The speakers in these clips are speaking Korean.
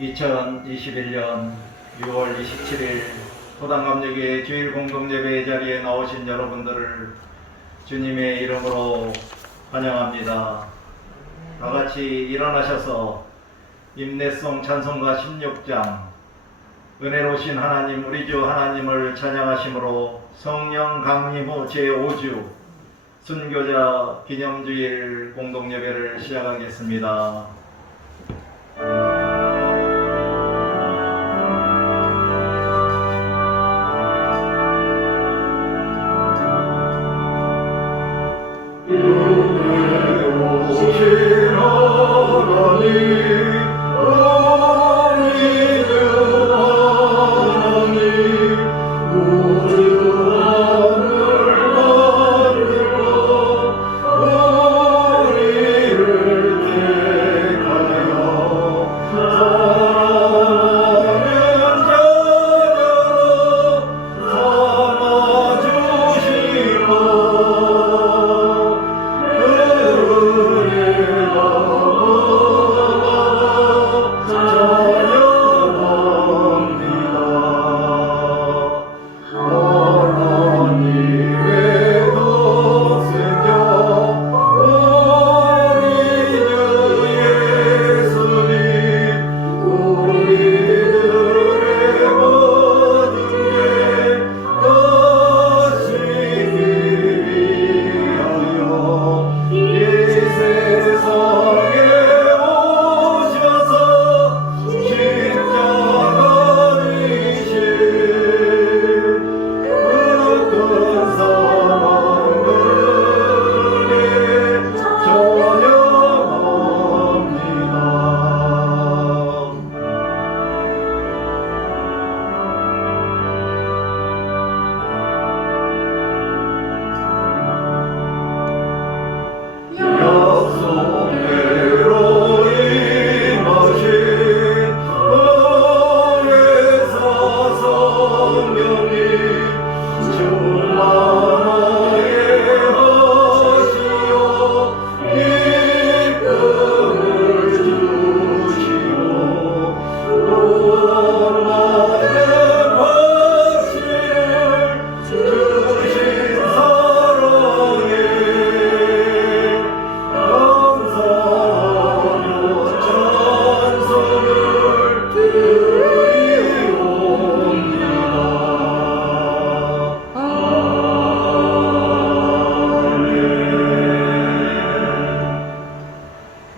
2021년 6월 27일 토당감리교회 주일 공동예배 자리에 나오신 여러분들을 주님의 이름으로 환영합니다. 다같이 일어나셔서 임내송 찬송가 16장 은혜로우신 하나님 우리 주 하나님을 찬양하심으로 성령 강림 후 제5주 순교자 기념주일 공동예배를 시작하겠습니다.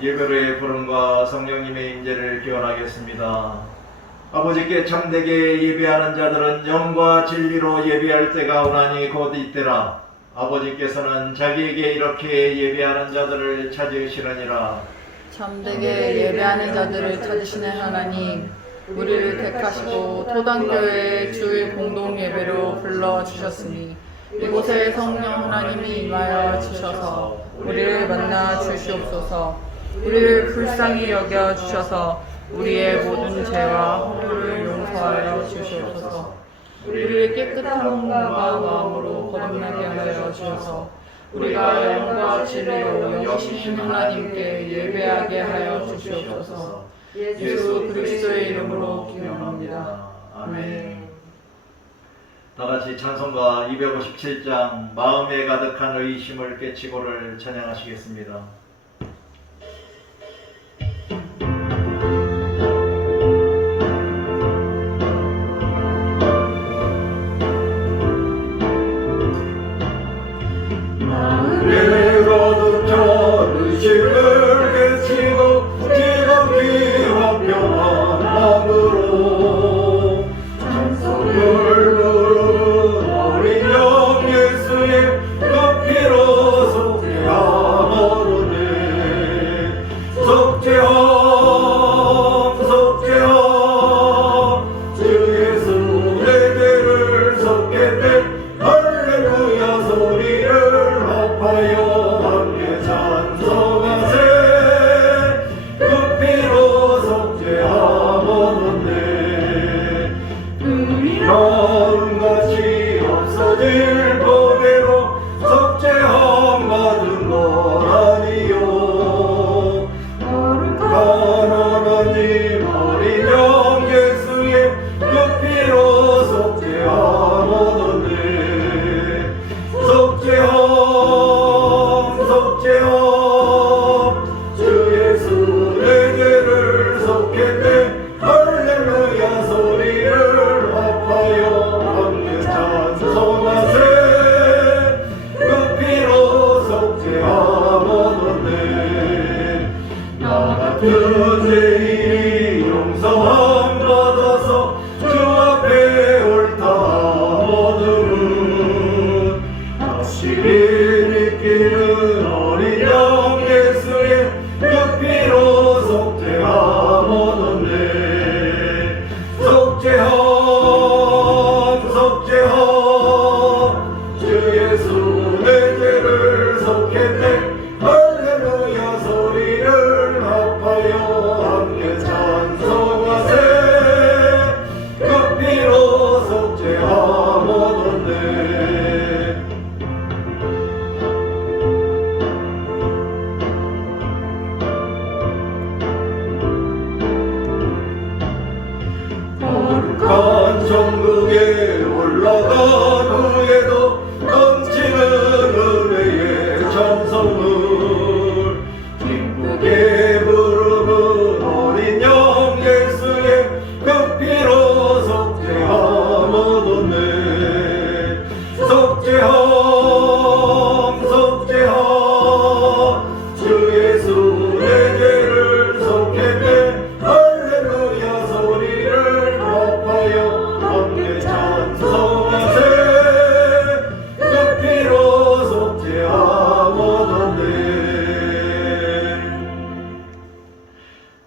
예배로의 부름과 성령님의 임재를 기원하겠습니다. 아버지께 참되게 예배하는 자들은 영과 진리로 예배할 때가 오나니 곧 이때라. 아버지께서는 자기에게 이렇게 예배하는 자들을 찾으시느니라. 참되게 예배하는 자들을 찾으시는 하나님, 우리를 택하시고 토당교회의 주일 공동예배로 불러주셨으니 이곳에 성령 하나님이 임하여 주셔서 우리를 만나 주시옵소서. 우리를 불쌍히 여겨 주셔서 우리의 모든 죄와 허물을 용서하여 주시옵소서. 우리를 깨끗한 몸과 마음으로 거듭나게 하여 주셔서 우리가 영과 진리로 영이신 하나님께 예배하게 하여 주시옵소서. 예수 그리스도의 이름으로 기원합니다. 아멘. 다같이 찬송가 257장 마음에 가득한 의심을 깨치고를 찬양하시겠습니다. 높이로서 야머르네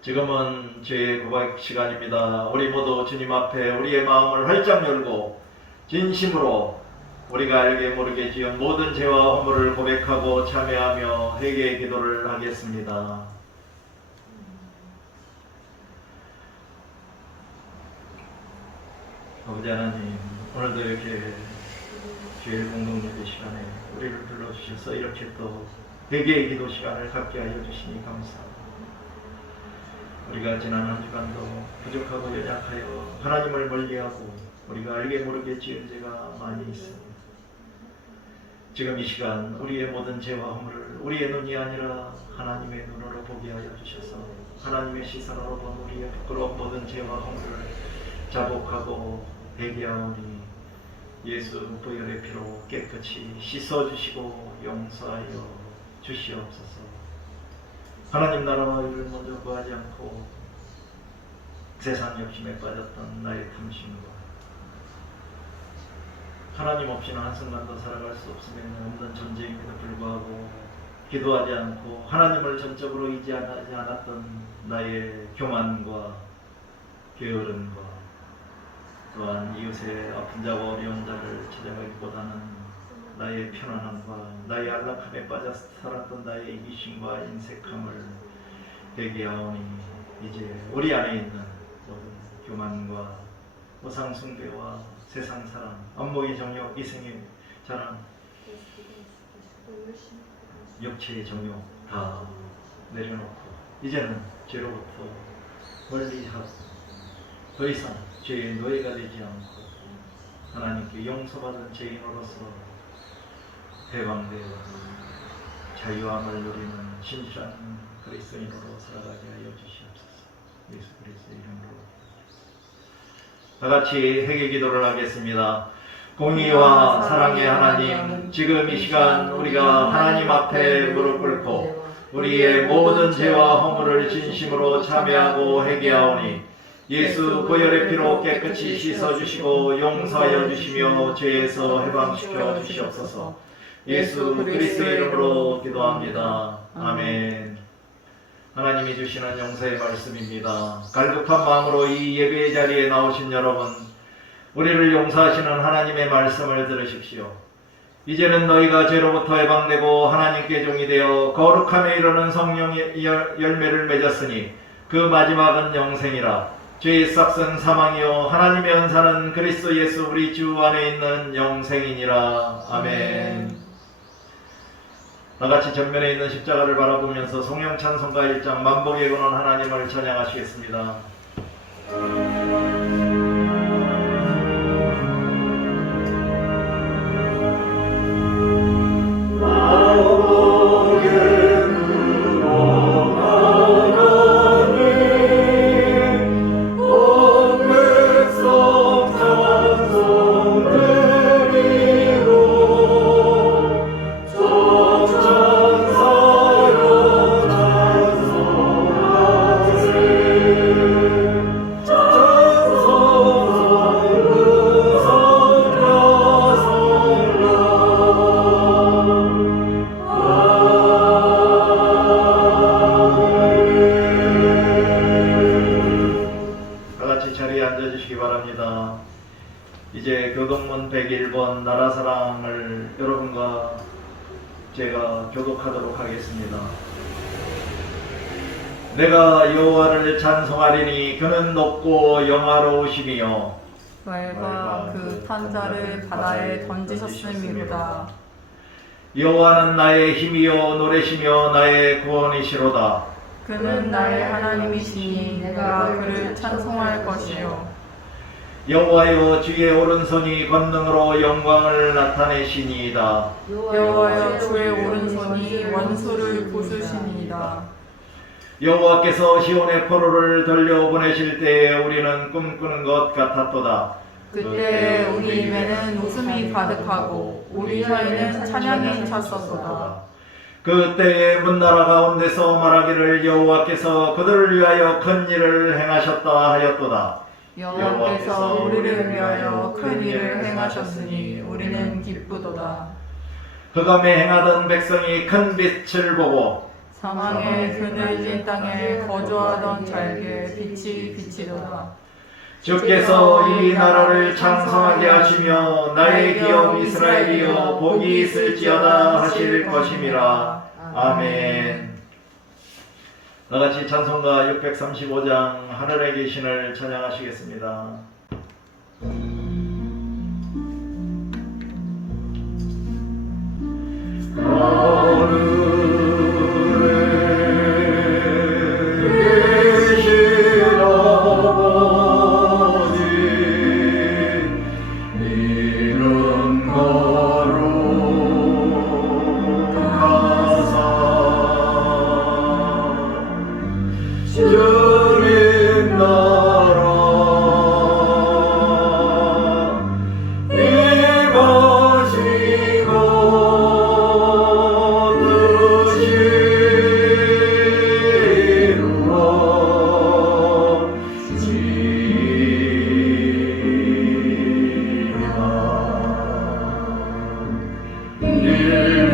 지금은 죄의 고백 시간입니다. 우리 모두 주님 앞에 우리의 마음을 활짝 열고 진심으로 우리가 알게 모르게 지은 모든 죄와 허물을 고백하고 참회하며 회개의 기도를 하겠습니다. 아버지 하나님, 오늘도 이렇게 주일 공동예배 시간에 우리를 불러주셔서 이렇게 또 회개의 기도 시간을 갖게 하여 주시니 감사합니다. 우리가 지난 한 주간도 부족하고 연약하여 하나님을 멀리하고 우리가 알게 모르게 지은 죄가 많이 있습니다. 지금 이 시간 우리의 모든 죄와 허물을 우리의 눈이 아니라 하나님의 눈으로 보게 하여 주셔서 하나님의 시선으로 본 우리의 부끄러운 모든 죄와 허물을 자복하고 회개하오니 예수 보혈의 피로 깨끗이 씻어주시고 용서하여 주시옵소서. 하나님 나라와 의를 먼저 구하지 않고 세상 욕심에 빠졌던 나의 탐심과 하나님 없이는 한순간도 살아갈 수 없는 존재임에도 불구하고 기도하지 않고 하나님을 전적으로 의지하지 않았던 나의 교만과 게으름과 또한 이웃의 아픈 자와 어려운 자를 찾아가기보다는 나의 편안함과 나의 안락함에 빠져 살았던 나의 이기심과 인색함을 회개하오니 이제 우리 안에 있는 모든 교만과 우상 숭배와 세상 사랑, 안목의 정욕, 이생의 자랑, 육체의 정욕 다 내려놓고 이제는 죄로부터 멀리하고 더 이상 죄의 노예가 되지 않고 하나님께 용서받은 죄인으로서 해방되어 자유함을 누리는 진실한 그리스도인으로 살아가게 하여 주시옵소서. 예수 그리스도의 이름으로 다같이 회개 기도를 하겠습니다. 공의와 사랑의 하나님, 지금 이 시간 우리가 하나님 앞에 무릎 꿇고 우리의 모든 죄와 허물을 진심으로 참회하고 회개하오니 예수 보혈의 피로 깨끗이 씻어주시고 용서하여 주시며 죄에서 해방시켜 주시옵소서. 예수 그리스도의 이름으로 기도합니다. 아멘. 하나님이 주시는 용서의 말씀입니다. 갈급한 마음으로 이 예배의 자리에 나오신 여러분, 우리를 용서하시는 하나님의 말씀을 들으십시오. 이제는 너희가 죄로부터 해방되고 하나님께 종이 되어 거룩함에 이르는 성령의 열매를 맺었으니 그 마지막은 영생이라. 죄의 싹은 사망이요 하나님의 은사는 그리스도 예수 우리 주 안에 있는 영생이니라. 아멘. 다같이 전면에 있는 십자가를 바라보면서 성령 찬송가 1장 만복의 근원 하나님을 찬양하시겠습니다. 이제 교독문 101번 나라사랑을 여러분과 제가 교독하도록 하겠습니다. 내가 여호와를 찬송하리니 그는 높고 영화로우시며 말과 그 탄자를 바다에 던지셨음이로다. 여호와는 나의 힘이요 노래시며 나의 구원이시로다. 그는 나의 하나님이시니 내가 그를 찬송할 것이요. 여호와여 주의 오른손이 권능으로 영광을 나타내시니이다. 여호와여 주의 오른손이 원수를 부수시니이다. 여호와께서 시온의 포로를 돌려보내실 때에 우리는 꿈꾸는 것 같았도다. 그때 우리 입에는 웃음이 가득하고 우리 혀에는 찬양이 찼었도다. 그때에 문나라 가운데서 말하기를 여호와께서 그들을 위하여 큰 일을 행하셨다 하였도다. 여호와께서 우리를 위하여 큰 일을 행하셨으니 우리는 기쁘도다. 흑암에 행하던 백성이 큰 빛을 보고 사망의 그늘진 땅에 거주하던 자에게 빛이 비치도다. 주께서 이 나라를 창성하게 하시며 나의 기업 이스라엘이여 복이 있을지어다 하실 것임이라. 아멘. 나같이 찬송가 635장 하늘에 계신을 찬양하시겠습니다. 주님 나라 임하시고 뜻이 이루어지리라.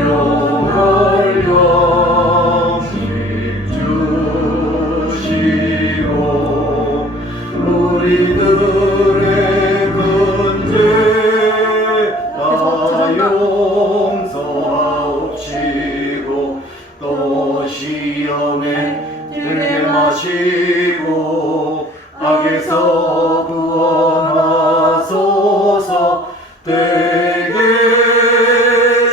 일용할 영식 주시고 우리들의 근죄 다 용서하옵시고 또 시험에 들게 마시고 악에서 구원하소서. 되게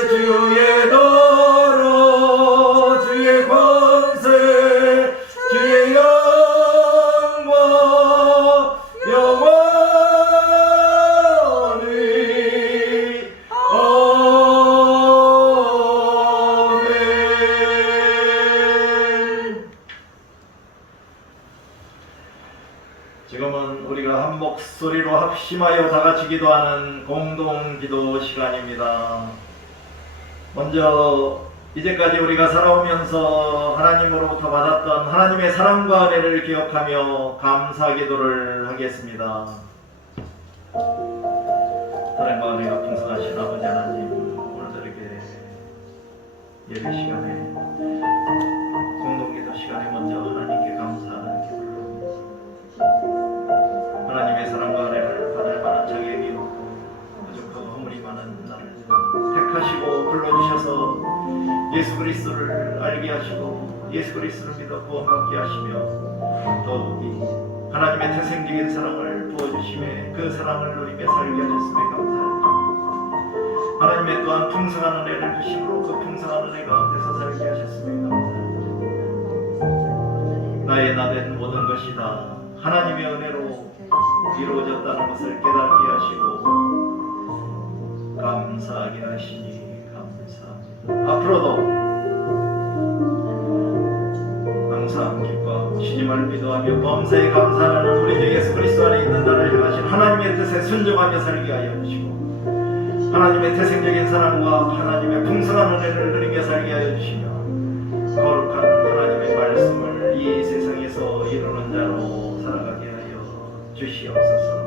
주의 나라 주의 권세 주의 영광 영원히 아멘. 지금은 우리가 한 목소리로 합심하여 다 같이 기도하는 공동 기도 시간입니다. 먼저 이제까지 우리가 살아오면서 하나님으로부터 받았던 하나님의 사랑과 은혜를 기억하며 감사 기도를 하겠습니다. 사랑과 은혜가 풍성하신 아버지 하나님, 오늘들에게 예배 시간에 공동 기도 시간에 먼저 하나님께 감사하는 기도를 합니다. 하나님의 사랑과 은혜를 받을 만한 자격이 없고 부족하고 허물이 많은 나를 택하시고 불러주셔서 예수 그리스도를 알게 하시고 예수 그리스도를 믿어 구원받게 하시며 더욱이 하나님의 태생적인 사랑을 부어주심에 그 사랑을 누리며 살게 하셨음에 감사합니다. 하나님의 또한 풍성한 은혜를 주심으로 그 풍성한 은혜 가운데서 살게 하셨음에 감사합니다. 나의 나된 모든 것이 다 하나님의 은혜로 이루어졌다는 것을 깨닫게 하시고 감사하게 하시니 감사합니다. 앞으로도 항상 기뻐하고 주님을 믿어하며 범사에 감사하는 우리 주 예수 그리스도 안에 있는 나를 향하신 하나님의 뜻에 순종하며 살게 하여 주시고 하나님의 태생적인 사랑과 하나님의 풍성한 은혜를 누리며 살게 하여 주시며 거룩한 하나님의 말씀을 이 세상에서 이루는 자로 살아가게 하여 주시옵소서.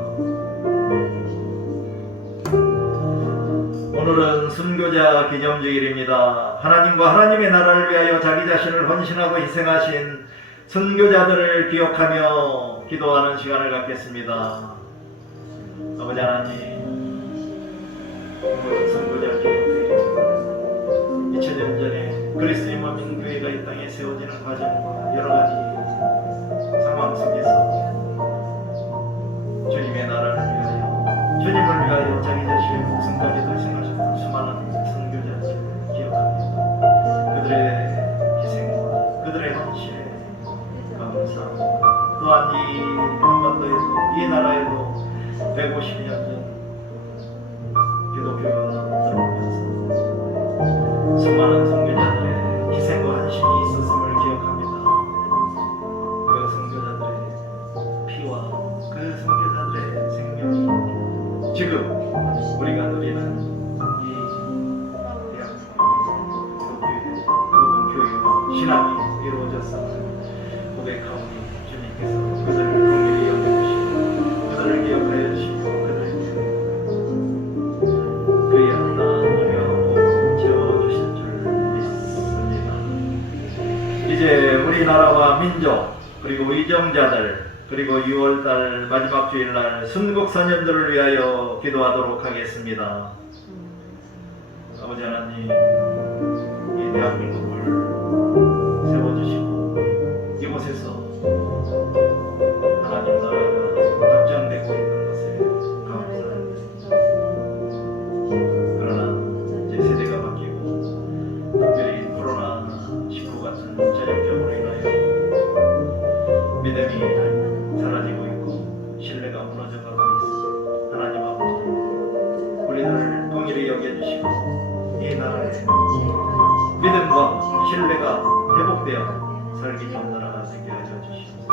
오늘은 순교자 기념주일입니다. 하나님과 하나님의 나라를 위하여 자기 자신을 헌신하고 희생하신 순교자들을 기억하며 기도하는 시간을 갖겠습니다. 아버지 하나님, 오늘 순교자 기념주일입니다. 2000년 전에 그리스도의 몸인 교회가 이 땅에 세워지는 과정과 여러 가지 상황 속에서 주님의 나라를 위하여 주님을 위하여 자기 자신의 목숨까지도 희생하셨던 수많은 선교자들을 기억합니다. 그들의 희생과 그들의 헌신에 감사합니다. 또한 이 한반도에도 이 나라에도 150년 전 기독교가 들어오면서 수많은 선교자들의 희생과 헌신이 있었음을 기억합니다. 그 선교자들의 피와 그 선교자들의 생명이 지금 우리가 누리는 이 대한민국의 모든 교회와 신앙이 이루어졌음을 고백하오니 주님께서 그들을 긍휼히 여겨주시고 그들을 기억하여 주시고 그들에게 그의 한나 은혜와 복 채워주실 줄 믿습니다. 이 이제 우리나라와 민족 그리고 의정자들 그리고 6월달 마지막 주일날 순국선현들을 위하여 기도하도록 하겠습니다. 아버지 하나님, 이 대한민국을 세워주시고 이곳에서 하나님 나라가 확장되고 있는 것에 감사합니다. 그러나 이제 세대가 바뀌고 특별히 코로나19 같은 전염병으로 인하여 믿음이 사라지고 있고 신뢰가 무너져가고 있습니다. 하나님 아버지, 우리들을 공의를 여겨주시고 이 나라에 믿음과 신뢰가 회복되어 살기 좋은 나라가 되게 하여 주시옵소서.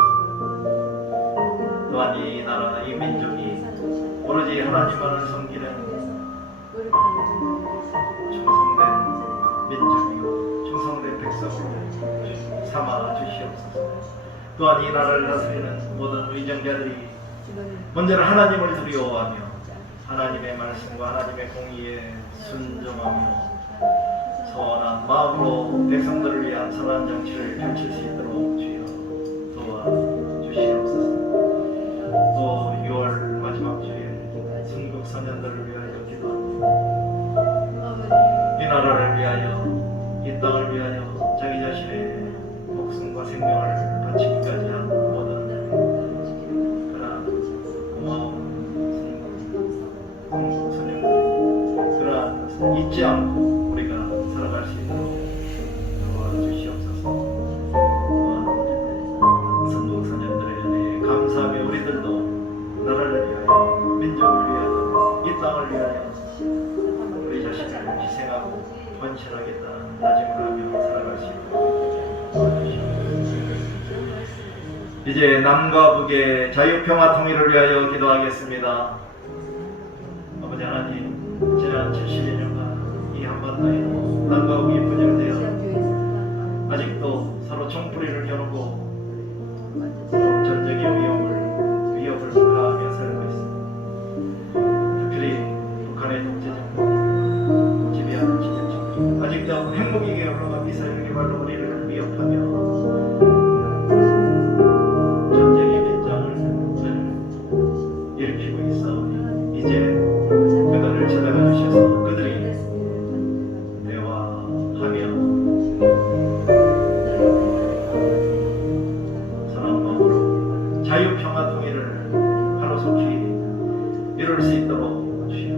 또한 이 나라, 이 민족이 오로지 하나님만을 섬기는 충성된 민족이고 충성된 백성으로 삼아 주시옵소서. 또한 이 나라를 다스리는 모든 의정자들이 먼저는 하나님을 두려워하며 하나님의 말씀과 하나님의 공의에 순종하며 선한 마음으로 백성들을 위한 선한 정치를 펼칠 수 있도록 주여 도와주시옵소서. 또 6월 마지막 주에 순국 선현들을 위하여 기도합니다. 이 나라를 위하여, 이 땅을 위하여 자기 자신의 목숨과 생명을 바치기까지 한 모든 그러한 고마운 순국 선현들, 그러한 것을 잊지 않고 우리가 살아갈 수 있도록 도와주시옵소서. 또한 선국 선현들의 은혜에 감사하며 우리들도 나라를 위하여, 민족을 위하여, 이 땅을 위하여 우리 자신을 희생하고 헌신하겠다는 다짐을 하며 살아갈 수 있도록 도와주시옵소서. 이제 남과 북의 자유평화 통일을 위하여 기도하겠습니다. 아버지 하나님, 지난 70여 년간 이 한반도에 남과 북이 분열되어 아직도 서로 총뿌리를 겨누고 서로 전쟁의 위협을 가하며 살고 있습니다. 특별히 북한의 독재정권, 지배하는 지배정권, 아직도 핵무기 개발과 미사일 개발로 우리를 위협하며 전쟁의 빗장을 일으키고 있사오니 이제 그들을 찾아가 주셔서 그들이 대화하며 선한 마음으로 자유평화 통일을 하루속히 이룰 수 있도록 주여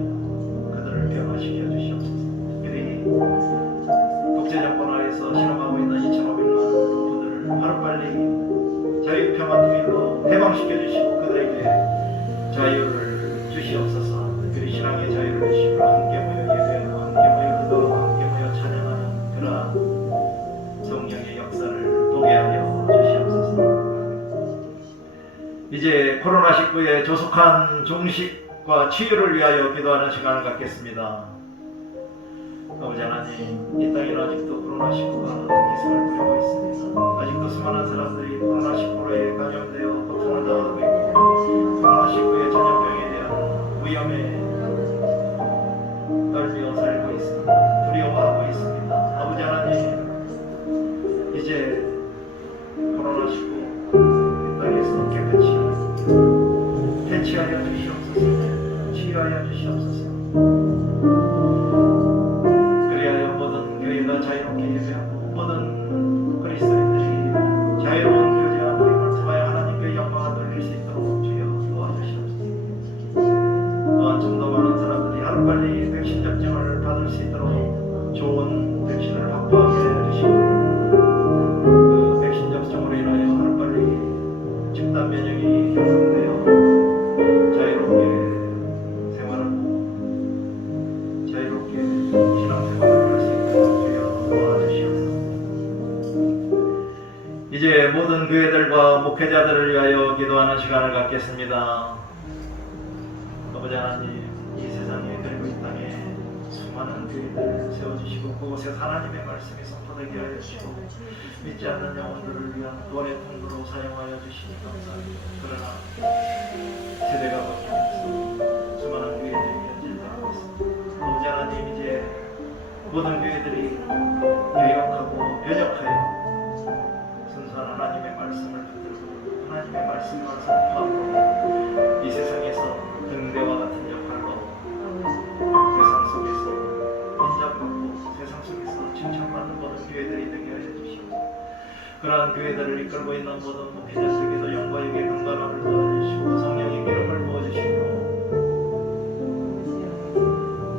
그들을 변화시켜 주시옵소서. 특별히 독재정권 아래서 실험하고 있는 2,500만 분들을 하루빨리 자유평화 통일로 해방시켜 주시고 그들에게 자유를 주시옵소서. 특별히 신앙의 자유를 주시고 함께 모여 예배하고 함께 모여 기도하고 함께 모여 찬양하는 그러한 성령의 역사를 보게 하여 주시옵소서. 이제 코로나19의 조속한 종식과 치유를 위하여 기도하는 시간을 갖겠습니다. 아버지 하나님, 이 땅에는 아직도 코로나19가 기승을 부리고 있습니다. 아직도 수많은 사람들이 코로나19에 감염되어 고통을 당하고 있고 코로나19의 전염병에 대한 위험에 떨며 살고 있습니다. 두려워하고 있습니다. 아버지 하나님, 이제 코로나19 이 땅에서 깨끗이 퇴치하여 주시옵소서. 치유하여 주시옵소서. 그리하여 모든 교회가 자유롭게 예배하고 모든 그리스도인들이 자유로운 교제와 모임을 통하여 하나님께 영광을 돌릴 수 있도록 주여 도와주시옵소서. 또한 좀 더 많은 사람들이 하루빨리 백신 접종을 받을 수 있도록 좋은 백신을 확보하게 해주시고 그 백신 접종으로 인하여 하루빨리 집단 면역이 형성되어 자유롭게 생활하고 자유롭게 신앙생활을 할 수 있도록 주여 도와주시옵소서. 이제 모든 교회들과 목회자들을 위하여 기도하는 시간을 갖겠습니다. 아버지 하나님, 이 세상에 그리고 이 땅에 수많은 교회들을 세워주시고 그곳에 하나님의 말씀이 선포되게 하여 주시고 믿지 않는 영혼들을 위한 구원의 통로로 사용하여 주시니 감사합니다. 그러나 세대가 바뀌면서 수많은 교회들이 연질되고 있습니다. 아버지 하나님, 이제 모든 교회들이 개혁하고 변혁하여 말씀만 선포하고 이 세상에서 등대와 같은 역할로 세상 속에서 인정받고 세상 속에서 칭찬받는 모든 교회들이 되게 하여 주시옵소서. 그러한 교회들을 이끌고 있는 모든 목회자들에게도 영광의 건강함을 더하시고 성령의 기름을 부어주시고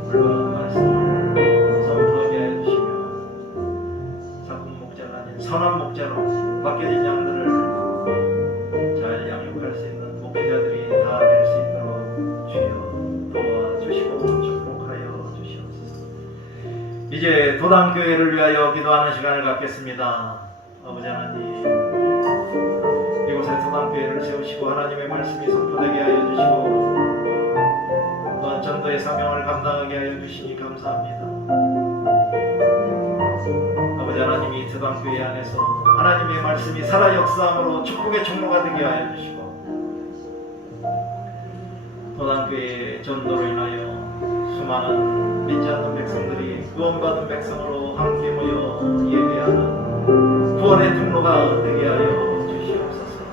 올바른 말씀을 선포하게 하여 주시며 사분 목자가 아닌 선한 목자로 맡겨진 양들을 잘 양육할 수 있는 목회자들이 다 될 수 있도록 주여 도와주시고 축복하여 주시옵소서. 이제 도당교회를 위하여 기도하는 시간을 갖겠습니다. 아버지 하나님, 이곳에 도당교회를 세우시고 하나님의 말씀이 선포되게 하여 주시고 또한 전도의 사명을 감당하게 하여 주시니 감사합니다. 아버지 하나님이 도당교회 안에서 하나님의 말씀이 살아 역사함으로 축복의 총로가 되게 하여 주시고 도당교회의 전도로 인하여 수많은 믿지 않는 백성들이 구원받은 백성으로 함께 모여 예배하는 구원의 통로가 되게 하여 주시옵소서.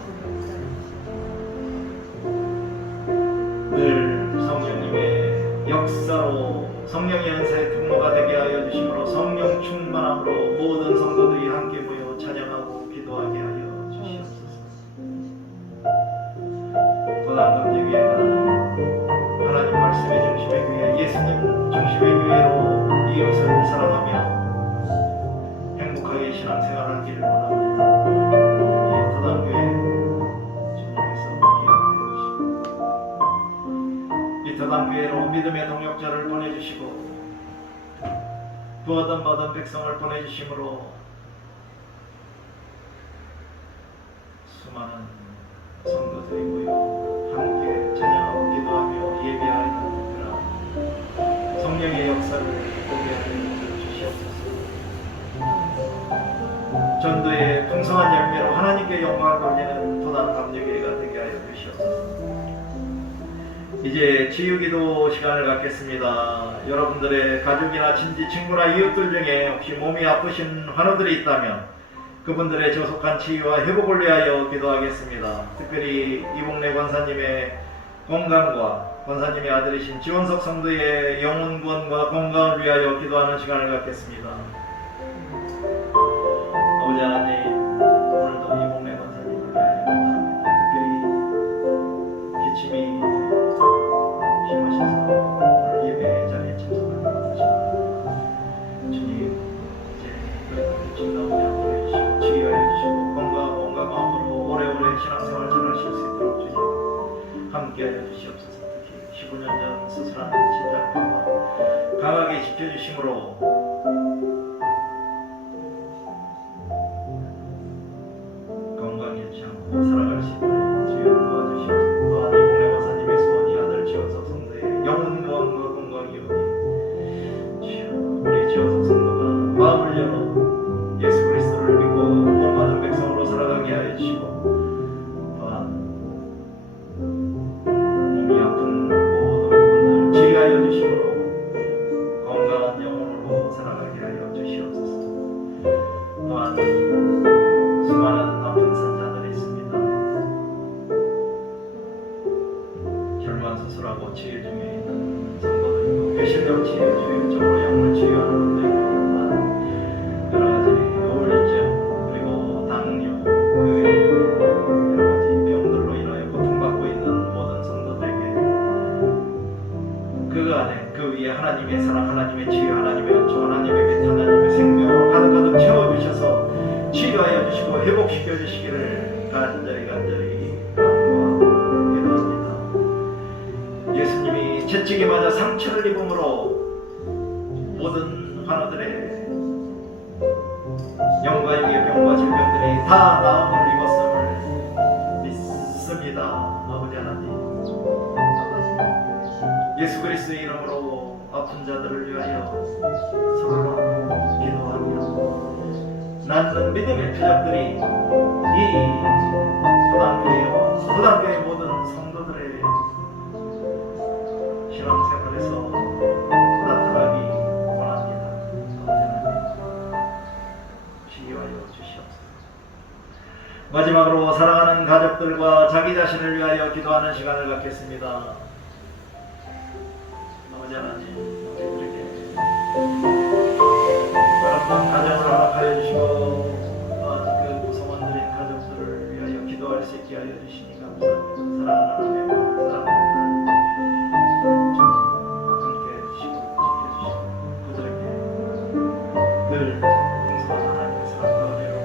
늘 성령님의 역사로 성령의 은사의 통로가 되게 하여 주심으로 성령 충만함으로 모든 성도들이 함께 모여 찬양하고 기도하게 하여 주시옵소서. 도당금제교회가 하나님 말씀의 중심의 교회, 예수님 중심의 교회로 이웃을 사랑하며 행복하게 신앙생활을 하기를 원합니다. 이 도당교회 주님께서 기억해 주시고 이 도당교회로 믿음의 동역자를 보내주시고 부어던 받은 백성을 보내주심으로 수많은 성도들이 모여 함께 찬양하고 기도하며 예배하는 그런 성령의 역사를 보게 하여 주시옵소서. 전도의 풍성한 열매로 하나님께 영광을 돌리는 도단 감리교회가 되게 하여 주시옵소서. 이제 치유기도 시간을 갖겠습니다. 여러분들의 가족이나 친지, 친구나 이웃들 중에 혹시 몸이 아프신 환우들이 있다면 그분들의 조속한 치유와 회복을 위하여 기도하겠습니다. 특별히 이봉래 권사님의 건강과 권사님의 아들이신 지원석 성도의 영혼 구원과 건강을 위하여 기도하는 시간을 갖겠습니다. 아버지 하나님, 오늘도 이봉래 권사님을 위하여 기도합니다. 특별히 기침이 심하셔서 오늘 예배 자리에 참석하는 것 같으십니다. 주님, 이제 너희들 기침 나오지 않게 해주시고 치유하여 주시고 건강하고 온갖 마음으로 오래오래 신앙생활 잘하실 수 있도록 주님 함께하여 주시옵소서. 특히 15년 전 수술한 진작과 강하게 지켜주심으로 건강해지지 않고 살아갈 수 있도록 주여 도와주시옵소서. 또한 이봉래 권사님의 소원이 아들 지원석 성도의 영혼 구원과 건강이오니 주여 우리 지원석 성도가 마음을 열어 예수 그리스도를 믿고 구원받은 백성으로 살아가게 하여 주시고 또한 몸이 아픈 모든 분들 치유하여 주시므로 건강한 영혼으로 살아가게 하여 주시옵소서. 또한 수많은 아픈 산자들이 있습니다. 혈관 수술하고 치유 중에 있는 성도들이고 괴실력 치유, 주요적으로 약물 치유하는 분들이 있지만 여러 가지 우울증 그리고 당뇨 그 외에 여러 가지 병들로 인하여 고통받고 있는 모든 성도들에게 그 안에 그 위에 하나님의 사랑, 하나님의 치유, 하나님의 은총, 하나님의 멘트, 하나님의 생명으로 가득가득 채워주셔서 치료하여 주시고 회복시켜 주시기를 간절히 간구하고 기도합니다. 예수님이 채찍에 맞아 상처를 입음으로 모든 환우들의 영과 육의 병과 질병들이 다 나음을 입었음을 믿습니다. 아버지 하나님, 예수 그리스도의 이름으로 아픈 자들을 위하여 서로 기도하며 낳는 믿음의 표적들이 이 도당교회 모든 성도들의 신앙생활에서 나타나기 원합니다. 치유하여 주시옵소서. 마지막으로 사랑하는 가족들과 자기 자신을 위하여 기도하는 시간을 갖겠습니다. 아버지 하나님, 우리들에게 아름다운 가정을 허락하여 주시고 또한 그 구성원들인 가족들을 위하여 기도할 수 있게 하여 주시니 감사합니다. 사랑하는 하나님, 사랑하는 함께 해주시고 지켜주시고 그들에게 늘 풍성한 하나님의 사랑과 은혜로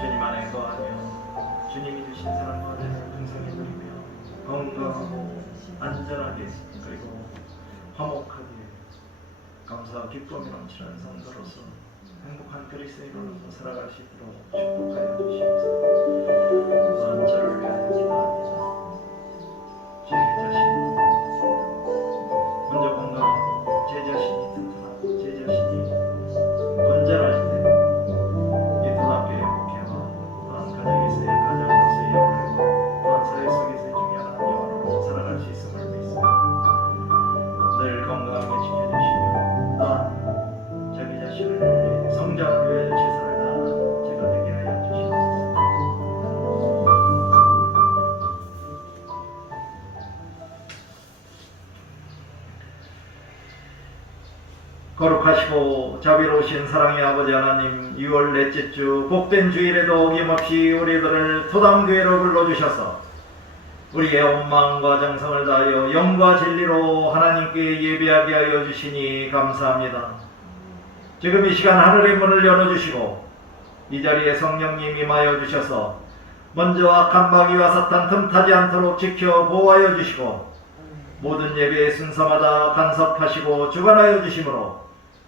주님 안에 거하며 주님이 주신 사랑과 은혜를 풍성히 누리며 건강하고 안전하게 그리고 화목하게 감사와 기쁨이 넘치는 성도로서 행복한 그리스도인으로서 살아갈 수 있도록 축복하여 주시옵소서. 또한 저를 위하여 기도합니다. 제 자신 먼저 건강하고 제 자신이 튼튼하고 제 자신이 건전할 때 이 도단교회 목회와 또한 가정에서의 가장으로서의 역할과 또한 사회 속에서의 중요한 영혼으로 살아갈 수 있음을 믿습니다. 늘 건강하게 지켜주시고 또한 자기 자신을 성장을 위해 최선을 다하는 제가 되게 하여 주시옵소서. 거룩하시고 자비로우신 사랑의 아버지 하나님, 6월 넷째 주 복된 주일에도 어김없이 우리들을 토당교회로 불러주셔서 우리의 온 마음과 정성을 다하여 영과 진리로 하나님께 예배하게 하여 주시니 감사합니다. 지금 이 시간 하늘의 문을 열어주시고 이 자리에 성령님 임하여 주셔서 먼저 악한 마귀와 사탄 틈타지 않도록 지켜 보호하여 주시고 모든 예배의 순서마다 간섭하시고 주관하여 주심으로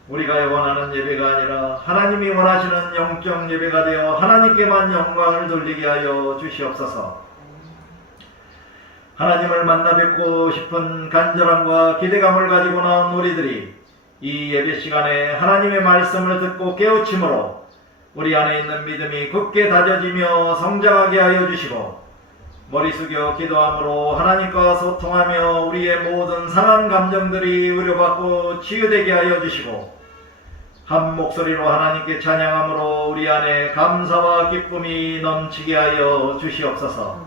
우리가 원하는 예배가 아니라 하나님이 원하시는 영적 예배가 되어 하나님께만 영광을 돌리게 하여 주시옵소서. 하나님을 만나 뵙고 싶은 간절함과 기대감을 가지고 나온 우리들이 이 예배 시간에 하나님의 말씀을 듣고 깨우침으로 우리 안에 있는 믿음이 굳게 다져지며 성장하게 하여 주시고 머리 숙여 기도함으로 하나님과 소통하며 우리의 모든 상한 감정들이 의료받고 치유되게 하여 주시고 한 목소리로 하나님께 찬양함으로 우리 안에 감사와 기쁨이 넘치게 하여 주시옵소서.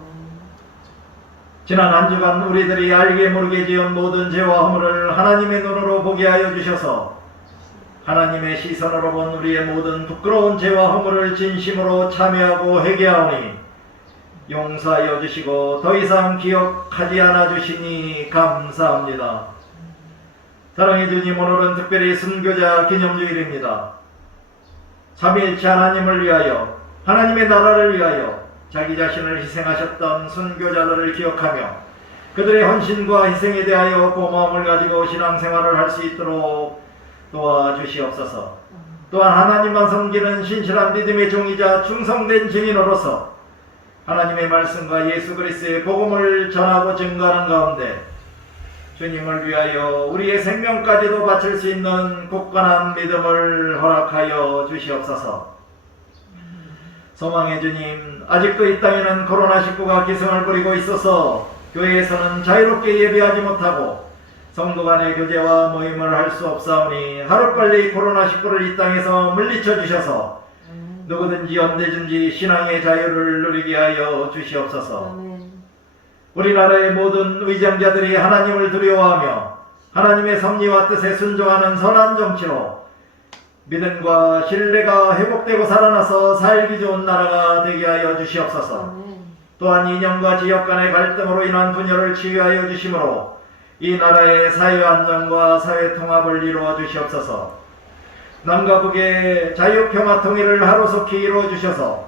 지난 한 주간 우리들이 알게 모르게 지은 모든 죄와 허물을 하나님의 눈으로 보게 하여 주셔서 하나님의 시선으로 본 우리의 모든 부끄러운 죄와 허물을 진심으로 참여하고 회개하오니 용서하여 주시고 더 이상 기억하지 않아 주시니 감사합니다. 사랑의 주님, 오늘은 특별히 순교자 기념주일입니다. 삼위일체 하나님을 위하여 하나님의 나라를 위하여 자기 자신을 희생하셨던 순교자들을 기억하며 그들의 헌신과 희생에 대하여 고마움을 가지고 신앙생활을 할 수 있도록 도와주시옵소서. 또한 하나님만 섬기는 신실한 믿음의 종이자 충성된 증인으로서 하나님의 말씀과 예수 그리스도의 복음을 전하고 증거하는 가운데 주님을 위하여 우리의 생명까지도 바칠 수 있는 굳건한 믿음을 허락하여 주시옵소서. 소망의 주님, 아직도 이 땅에는 코로나19가 기승을 부리고 있어서 교회에서는 자유롭게 예배하지 못하고 성도 간의 교제와 모임을 할 수 없사오니 하루빨리 코로나19를 이 땅에서 물리쳐 주셔서 누구든지 언제든지 신앙의 자유를 누리게 하여 주시옵소서. 우리나라의 모든 의정자들이 하나님을 두려워하며 하나님의 섭리와 뜻에 순종하는 선한 정치로 믿음과 신뢰가 회복되고 살아나서 살기 좋은 나라가 되게 하여 주시옵소서. 또한 이념과 지역 간의 갈등으로 인한 분열을 치유하여 주심으로 이 나라의 사회 안정과 사회 통합을 이루어 주시옵소서. 남과 북의 자유 평화 통일을 하루속히 이루어 주셔서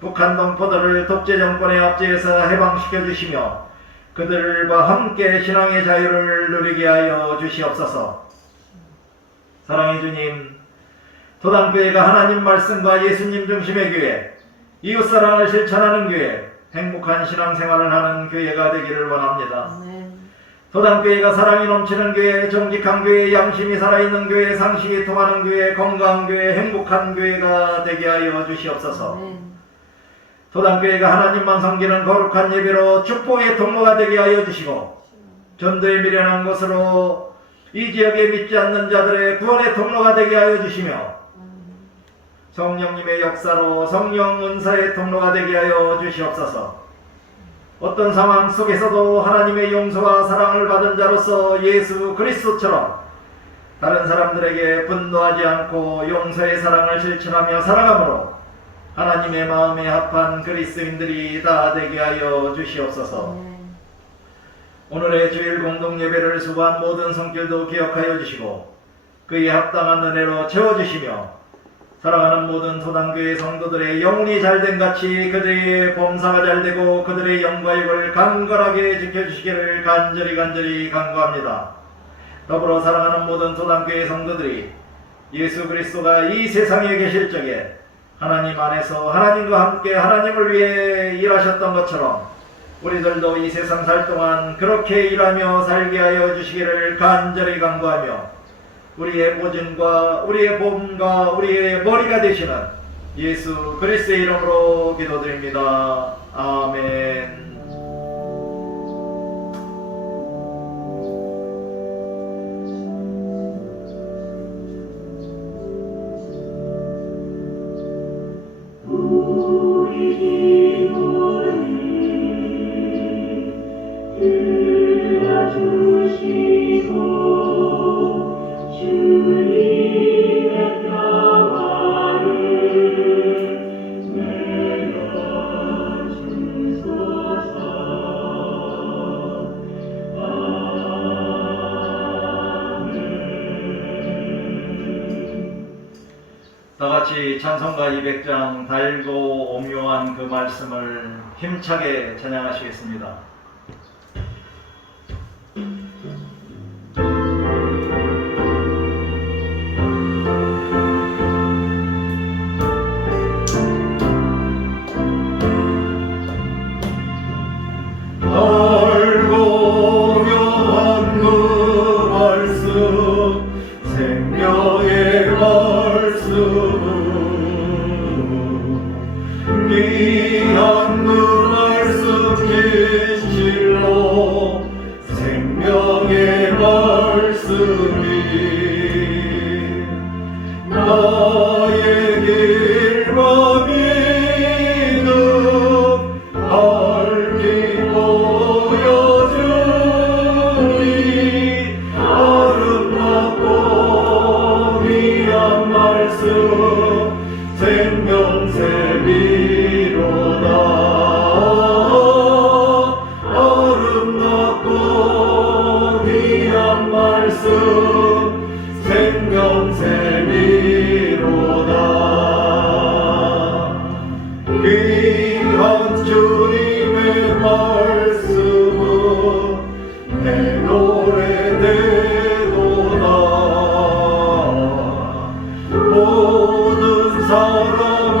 북한 동포들을 독재 정권의 압제에서 해방시켜 주시며 그들과 함께 신앙의 자유를 누리게 하여 주시옵소서. 사랑의 주님, 토당교회가 하나님 말씀과 예수님 중심의 교회, 이웃사랑을 실천하는 교회, 행복한 신앙생활을 하는 교회가 되기를 원합니다. 토당교회가 사랑이 넘치는 교회, 정직한 교회, 양심이 살아있는 교회, 상식이 통하는 교회, 건강한 교회, 행복한 교회가 되게 하여 주시옵소서. 토당교회가 하나님만 섬기는 거룩한 예배로 축복의 통로가 되게 하여 주시고 전도에 미련한 것으로 이 지역에 믿지 않는 자들의 구원의 통로가 되게 하여 주시며 성령님의 역사로 성령 은사의 통로가 되게 하여 주시옵소서. 어떤 상황 속에서도 하나님의 용서와 사랑을 받은 자로서 예수 그리스도처럼 다른 사람들에게 분노하지 않고 용서의 사랑을 실천하며 살아가므로 하나님의 마음에 합한 그리스도인들이 다 되게 하여 주시옵소서. 오늘의 주일 공동 예배를 수고한 모든 성길도 기억하여 주시고 그에 합당한 은혜로 채워주시며 사랑하는 모든 토단교회 성도들의 영혼이 잘된 같이 그들의 범사가 잘되고 그들의 영과 육을 강건하게 지켜주시기를 간절히 간구합니다. 더불어 사랑하는 모든 토단교회 성도들이 예수 그리스도가 이 세상에 계실 적에 하나님 안에서 하나님과 함께 하나님을 위해 일하셨던 것처럼 우리들도 이 세상 살 동안 그렇게 일하며 살게 하여 주시기를 간절히 간구하며 우리의 보증과 우리의 보험과 우리의 머리가 되시는 예수 그리스도의 이름으로 기도드립니다. 아멘. 다같이 찬송가 200장 달고 오묘한 그 말씀을 힘차게 찬양하시겠습니다. 달고 오묘한 그 말씀 생명의 말씀 귀한 그 말씀 진실로 생명의 말씀이 나의 길과 믿음 밝히 보여주니 아름답고 귀한 말씀 생명샘이로다. 아름답고 귀한 말씀 생명샘이로다. 귀한 주님의 말씀은 내 노래되도다. 모든 사람을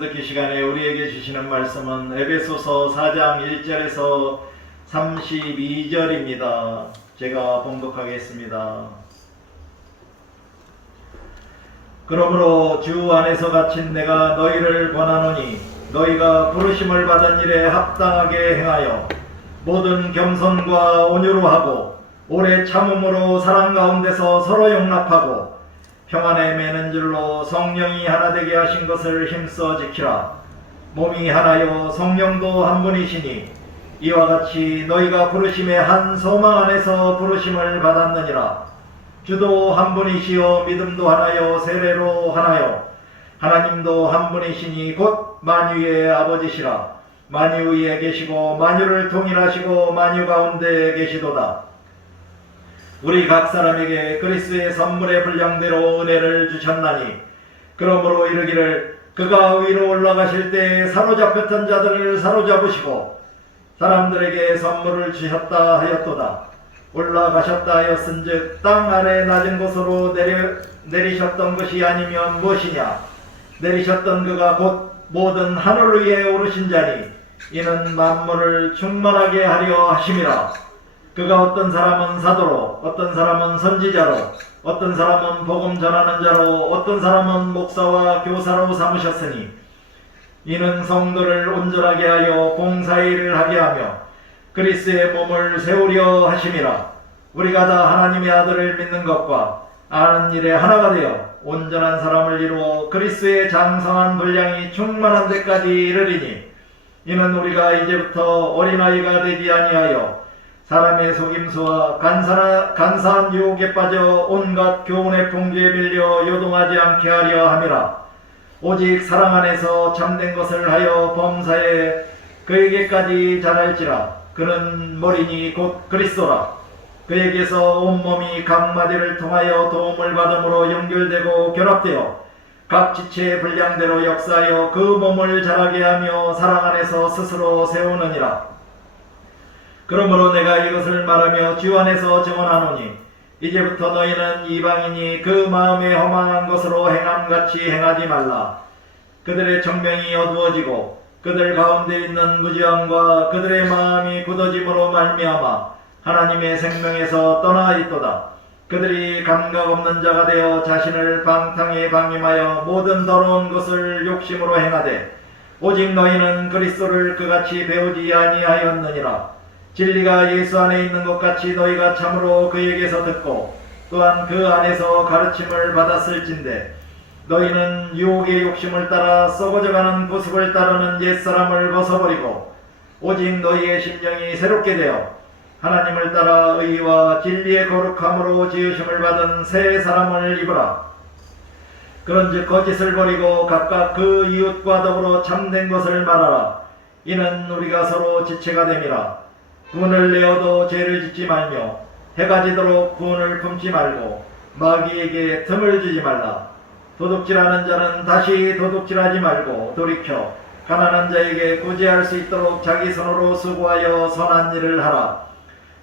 듣기 시간에 우리에게 주시는 말씀은 에베소서 4장 1절에서 32절입니다. 제가 봉독하겠습니다. 그러므로 주 안에서 갇힌 내가 너희를 권하노니 너희가 부르심을 받은 일에 합당하게 행하여 모든 겸손과 온유로 하고 오래 참음으로 사랑 가운데서 서로 용납하고 평안에 매는 줄로 성령이 하나 되게 하신 것을 힘써 지키라. 몸이 하나요 성령도 한 분이시니 이와 같이 너희가 부르심의 한 소망 안에서 부르심을 받았느니라. 주도 한 분이시요 믿음도 하나요 세례로 하나요 하나님도 한 분이시니 곧 만유의 아버지시라. 만유 위에 계시고 만유를 통일하시고 만유 가운데 계시도다. 우리 각 사람에게 그리스도의 선물의 분량대로 은혜를 주셨나니 그러므로 이르기를 그가 위로 올라가실 때 사로잡혔던 자들을 사로잡으시고 사람들에게 선물을 주셨다 하였도다. 올라가셨다 하였은즉 땅 아래 낮은 곳으로 내리셨던 것이 아니면 무엇이냐. 내리셨던 그가 곧 모든 하늘 위에 오르신 자니 이는 만물을 충만하게 하려 하심이라. 그가 어떤 사람은 사도로 어떤 사람은 선지자로 어떤 사람은 복음 전하는 자로 어떤 사람은 목사와 교사로 삼으셨으니 이는 성도를 온전하게 하여 봉사의 일을 하게 하며 그리스도의 몸을 세우려 하심이라. 우리가 다 하나님의 아들을 믿는 것과 아는 일에 하나가 되어 온전한 사람을 이루어 그리스도의 장성한 분량이 충만한 데까지 이르리니 이는 우리가 이제부터 어린아이가 되지 아니하여 사람의 속임수와 간사한 유혹에 빠져 온갖 교훈의 풍조에 밀려 요동하지 않게 하려 함이라. 오직 사랑 안에서 참된 것을 하여 범사에 그에게까지 자랄지라. 그는 머리니 곧 그리스도라. 그에게서 온몸이 각 마디를 통하여 도움을 받음으로 연결되고 결합되어 각 지체의 분량대로 역사하여 그 몸을 자라게 하며 사랑 안에서 스스로 세우느니라. 그러므로 내가 이것을 말하며 주 안에서 증언하노니 이제부터 너희는 이방인이 그 마음에 허망한 것으로 행함같이 행하지 말라. 그들의 청명이 어두워지고 그들 가운데 있는 무지함과 그들의 마음이 굳어짐으로 말미암아 하나님의 생명에서 떠나 있도다. 그들이 감각 없는 자가 되어 자신을 방탕에 방임하여 모든 더러운 것을 욕심으로 행하되 오직 너희는 그리스도를 그같이 배우지 아니하였느니라. 진리가 예수 안에 있는 것 같이 너희가 참으로 그에게서 듣고 또한 그 안에서 가르침을 받았을진데 너희는 유혹의 욕심을 따라 썩어져가는 모습을 따르는 옛사람을 벗어버리고 오직 너희의 심령이 새롭게 되어 하나님을 따라 의와 진리의 거룩함으로 지으심을 받은 새 사람을 입으라. 그런즉 거짓을 버리고 각각 그 이웃과 더불어 참된 것을 말하라. 이는 우리가 서로 지체가 됨이라. 분을 내어도 죄를 짓지 말며 해가 지도록 분을 품지 말고 마귀에게 틈을 주지 말라. 도둑질하는 자는 다시 도둑질하지 말고 돌이켜 가난한 자에게 구제할 수 있도록 자기 손으로 수고하여 선한 일을 하라.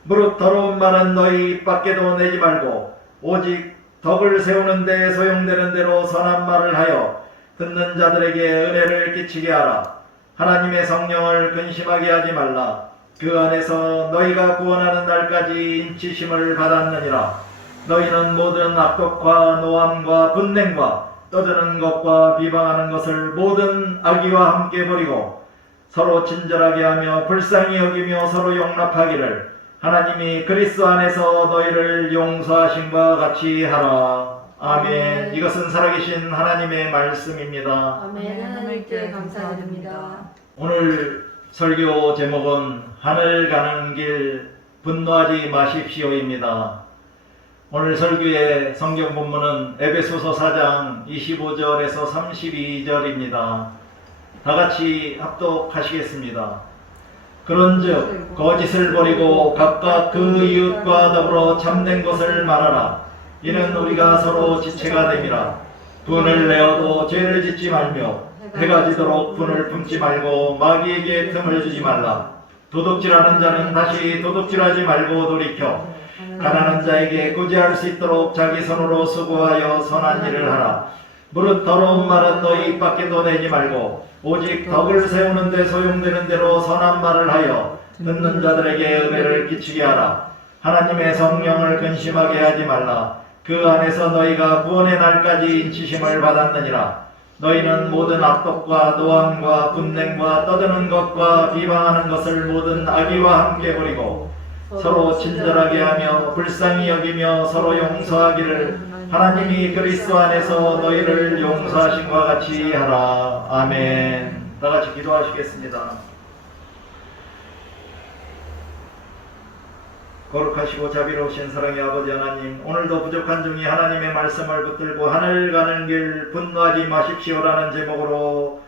무릇 더러운 말은 너희 입 밖에도 내지 말고 오직 덕을 세우는 데 소용되는 대로 선한 말을 하여 듣는 자들에게 은혜를 끼치게 하라. 하나님의 성령을 근심하게 하지 말라. 그 안에서 너희가 구원하는 날까지 인치심을 받았느니라. 너희는 모든 악독과 노함과 분냉과 떠드는 것과 비방하는 것을 모든 악의와 함께 버리고 서로 친절하게 하며 불쌍히 여기며 서로 용납하기를 하나님이 그리스도 안에서 너희를 용서하심과 같이 하라. 아멘. 이것은 살아계신 하나님의 말씀입니다. 아멘. 하나님께 감사드립니다. 오늘 설교 제목은 하늘 가는 길 분노하지 마십시오입니다. 오늘 설교의 성경 본문은 에베소서 4장 25절에서 32절입니다. 다같이 합독하시겠습니다. 그런즉 거짓을 버리고 각각 그 이웃과 더불어 참된 것을 말하라. 이는 우리가 서로 지체가 됨이라. 분을 내어도 죄를 짓지 말며 해가 지도록 분을 품지 말고 마귀에게 틈을 주지 말라. 도둑질하는 자는 다시 도둑질하지 말고 돌이켜 가난한 자에게 구제할 수 있도록 자기 손으로 수고하여 선한 일을 하라. 무릇 더러운 말은 너희 입 밖에도 내지 말고 오직 덕을 세우는 데 소용되는 대로 선한 말을 하여 듣는 자들에게 은혜를 끼치게 하라. 하나님의 성령을 근심하게 하지 말라. 그 안에서 너희가 구원의 날까지 인치심을 받았느니라. 너희는 모든 악독과 노함과 분냉과 떠드는 것과 비방하는 것을 모든 악의와 함께 버리고 서로 친절하게 하며 불쌍히 여기며 서로 용서하기를 하나님이 그리스도 안에서 너희를 용서하신 것 같이 하라. 아멘. 다 같이 기도하시겠습니다. 거룩하시고 자비로우신 사랑의 아버지 하나님, 오늘도 부족한 중에 하나님의 말씀을 붙들고 하늘 가는 길 분노하지 마십시오라는 제목으로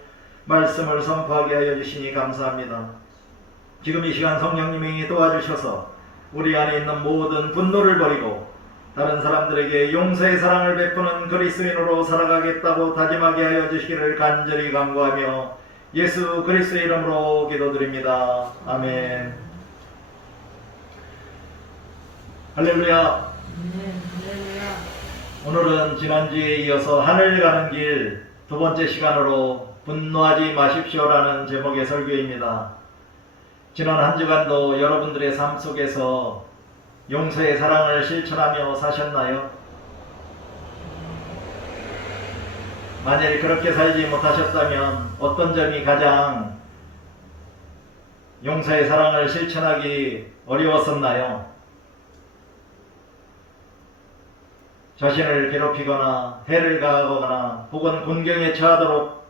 말씀을 선포하게 하여 주시니 감사합니다. 지금 이 시간 성령님이 도와주셔서 우리 안에 있는 모든 분노를 버리고 다른 사람들에게 용서의 사랑을 베푸는 그리스도인으로 살아가겠다고 다짐하게 하여 주시기를 간절히 간구하며 예수 그리스도의 이름으로 기도드립니다. 아멘. 할렐루야. 오늘은 지난주에 이어서 하늘 가는 길 두 번째 시간으로 분노하지 마십시오라는 제목의 설교입니다. 지난 한 주간도 여러분들의 삶 속에서 용서의 사랑을 실천하며 사셨나요? 만일 그렇게 살지 못하셨다면 어떤 점이 가장 용서의 사랑을 실천하기 어려웠었나요? 자신을 괴롭히거나 해를 가하거나 혹은 곤경에 처하도록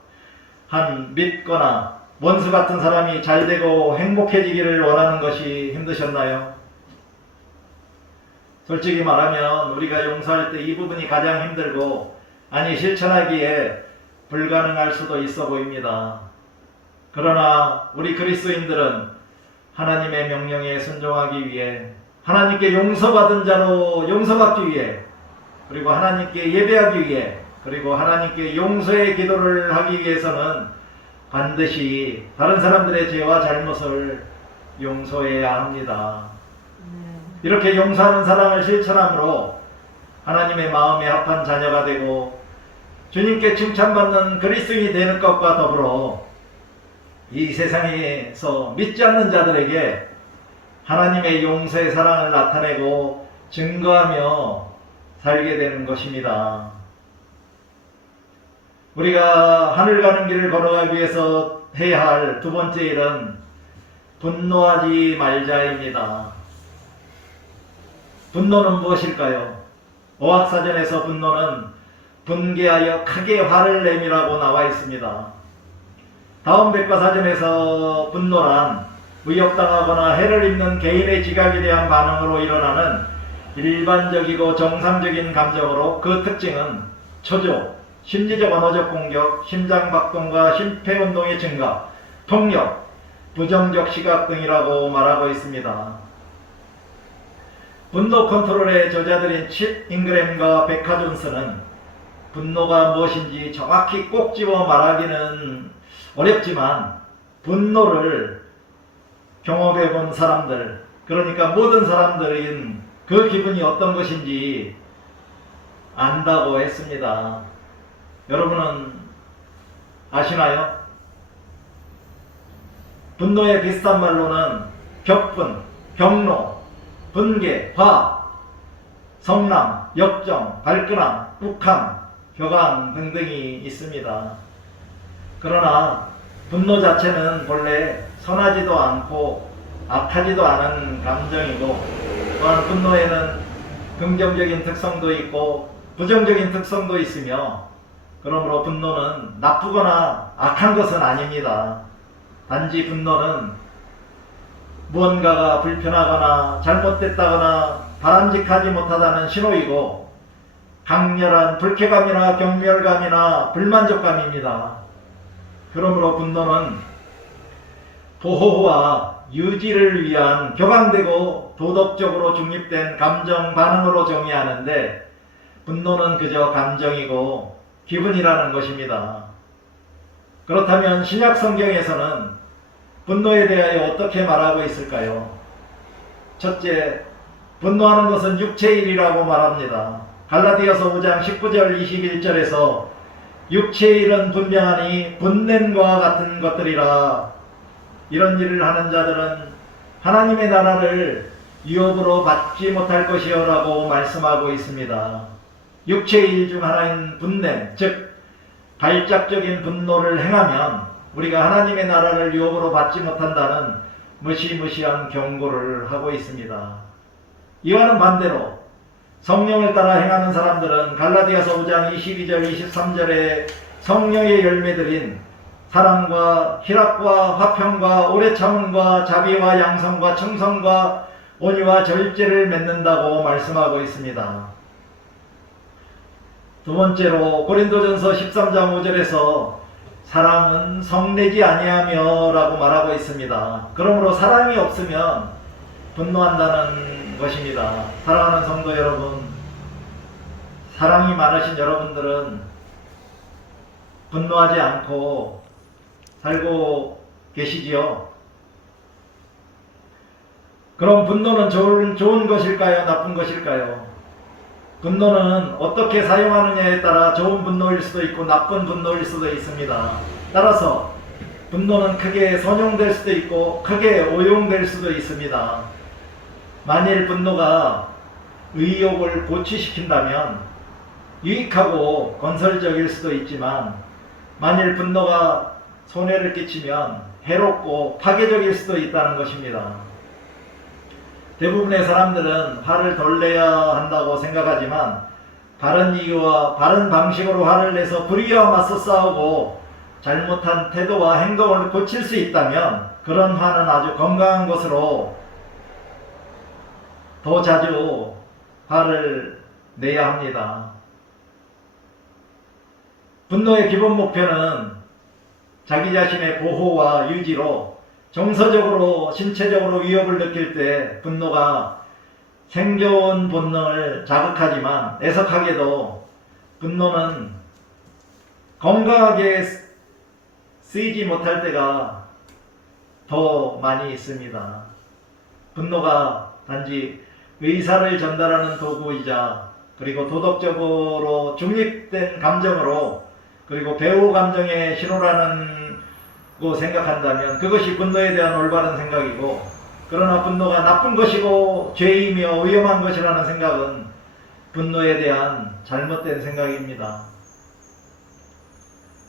한 믿거나 원수 같은 사람이 잘되고 행복해지기를 원하는 것이 힘드셨나요? 솔직히 말하면 우리가 용서할 때 이 부분이 가장 힘들고 아니 실천하기에 불가능할 수도 있어 보입니다. 그러나 우리 그리스도인들은 하나님의 명령에 순종하기 위해 하나님께 용서받은 자로 용서받기 위해 그리고 하나님께 예배하기 위해 그리고 하나님께 용서의 기도를 하기 위해서는 반드시 다른 사람들의 죄와 잘못을 용서해야 합니다. 이렇게 용서하는 사랑을 실천함으로 하나님의 마음에 합한 자녀가 되고 주님께 칭찬받는 그리스도인이 되는 것과 더불어 이 세상에서 믿지 않는 자들에게 하나님의 용서의 사랑을 나타내고 증거하며 살게 되는 것입니다. 우리가 하늘 가는 길을 걸어가기 위해서 해야 할 두 번째 일은 분노하지 말자입니다. 분노는 무엇일까요? 어학사전에서 분노는 분개하여 크게 화를 내미라고 나와 있습니다. 다음 백과사전에서 분노란 위협당하거나 해를 입는 개인의 지각에 대한 반응으로 일어나는 일반적이고 정상적인 감정으로 그 특징은 초조, 심리적 언어적 공격, 심장박동과 심폐운동의 증가, 폭력, 부정적 시각 등이라고 말하고 있습니다. 분노 컨트롤의 저자들인 칩 잉그램과 베카 존스는 분노가 무엇인지 정확히 꼭 집어 말하기는 어렵지만 분노를 경험해 본 사람들, 그러니까 모든 사람들인 그 기분이 어떤 것인지 안다고 했습니다. 여러분은 아시나요? 분노의 비슷한 말로는 격분, 경로, 분개, 화, 성남, 역정, 발끈함, 욱함, 격앙 등등이 있습니다. 그러나 분노 자체는 본래 선하지도 않고 악하지도 않은 감정이고 또한 분노에는 긍정적인 특성도 있고 부정적인 특성도 있으며 그러므로 분노는 나쁘거나 악한 것은 아닙니다. 단지 분노는 무언가가 불편하거나 잘못됐다거나 바람직하지 못하다는 신호이고 강렬한 불쾌감이나 경멸감이나 불만족감입니다. 그러므로 분노는 보호와 유지를 위한 격앙되고 도덕적으로 중립된 감정 반응으로 정의하는데 분노는 그저 감정이고 기분이라는 것입니다. 그렇다면 신약 성경에서는 분노에 대하여 어떻게 말하고 있을까요? 첫째, 분노하는 것은 육체의 일이라고 말합니다. 갈라디아서 5장 19절 21절에서 육체의 일은 분명하니 분냄과 같은 것들이라. 이런 일을 하는 자들은 하나님의 나라를 유업으로 받지 못할 것이요라고 말씀하고 있습니다. 육체의 일 중 하나인 분냄, 즉 발작적인 분노를 행하면 우리가 하나님의 나라를 유업으로 받지 못한다는 무시무시한 경고를 하고 있습니다. 이와는 반대로 성령을 따라 행하는 사람들은 갈라디아서 5장 22절 23절에 성령의 열매들인 사랑과 희락과 화평과 오래 참음과 자비와 양성과 청성과 온유와 절제를 맺는다고 말씀하고 있습니다. 두 번째로 고린도전서 13장 5절에서 사랑은 성내지 아니하며 라고 말하고 있습니다. 그러므로 사랑이 없으면 분노한다는 것입니다. 사랑하는 성도 여러분, 사랑이 많으신 여러분들은 분노하지 않고 살고 계시지요? 그럼 분노는 좋은 것일까요? 나쁜 것일까요? 분노는 어떻게 사용하느냐에 따라 좋은 분노일 수도 있고 나쁜 분노일 수도 있습니다. 따라서 분노는 크게 선용될 수도 있고 크게 오용될 수도 있습니다. 만일 분노가 의욕을 고취시킨다면 유익하고 건설적일 수도 있지만 만일 분노가 손해를 끼치면 해롭고 파괴적일 수도 있다는 것입니다. 대부분의 사람들은 화를 덜 내야 한다고 생각하지만 바른 이유와 바른 방식으로 화를 내서 불의와 맞서 싸우고 잘못한 태도와 행동을 고칠 수 있다면 그런 화는 아주 건강한 것으로 더 자주 화를 내야 합니다. 분노의 기본 목표는 자기 자신의 보호와 유지로 정서적으로 신체적으로 위협을 느낄 때 분노가 생존 본능을 자극하지만 애석하게도 분노는 건강하게 쓰이지 못할 때가 더 많이 있습니다. 분노가 단지 의사를 전달하는 도구이자 그리고 도덕적으로 중립된 감정으로 그리고 배후 감정의 신호라는 고 생각한다면 그것이 분노에 대한 올바른 생각이고, 그러나 분노가 나쁜 것이고 죄이며 위험한 것이라는 생각은 분노에 대한 잘못된 생각입니다.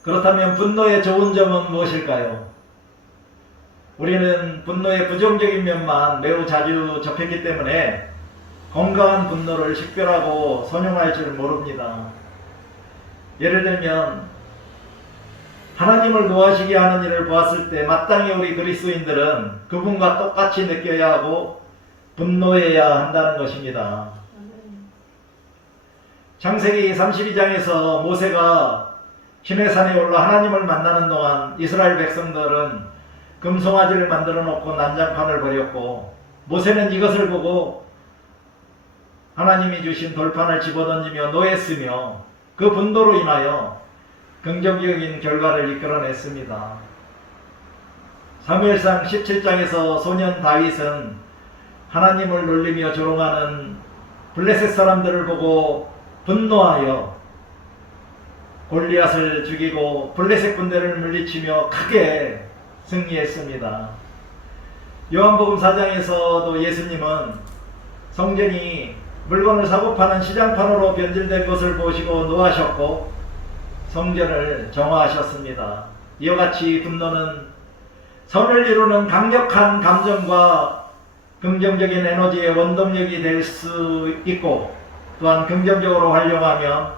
그렇다면 분노의 좋은 점은 무엇일까요? 우리는 분노의 부정적인 면만 매우 자주 접했기 때문에 건강한 분노를 식별하고 선용할 줄 모릅니다. 예를 들면 하나님을 노하시게 하는 일을 보았을 때 마땅히 우리 그리스도인들은 그분과 똑같이 느껴야 하고 분노해야 한다는 것입니다. 창세기 32장에서 모세가 시내산에 올라 하나님을 만나는 동안 이스라엘 백성들은 금송아지를 만들어 놓고 난장판을 벌였고, 모세는 이것을 보고 하나님이 주신 돌판을 집어던지며 노했으며 그 분노로 인하여 긍정적인 결과를 이끌어냈습니다. 사무엘상 17장에서 소년 다윗은 하나님을 놀리며 조롱하는 블레셋 사람들을 보고 분노하여 골리앗을 죽이고 블레셋 군대를 물리치며 크게 승리했습니다. 요한복음 4장에서도 예수님은 성전이 물건을 사고 파는 시장판으로 변질된 것을 보시고 노하셨고 성전을 정화하셨습니다. 이와 같이 분노는 선을 이루는 강력한 감정과 긍정적인 에너지의 원동력이 될 수 있고, 또한 긍정적으로 활용하면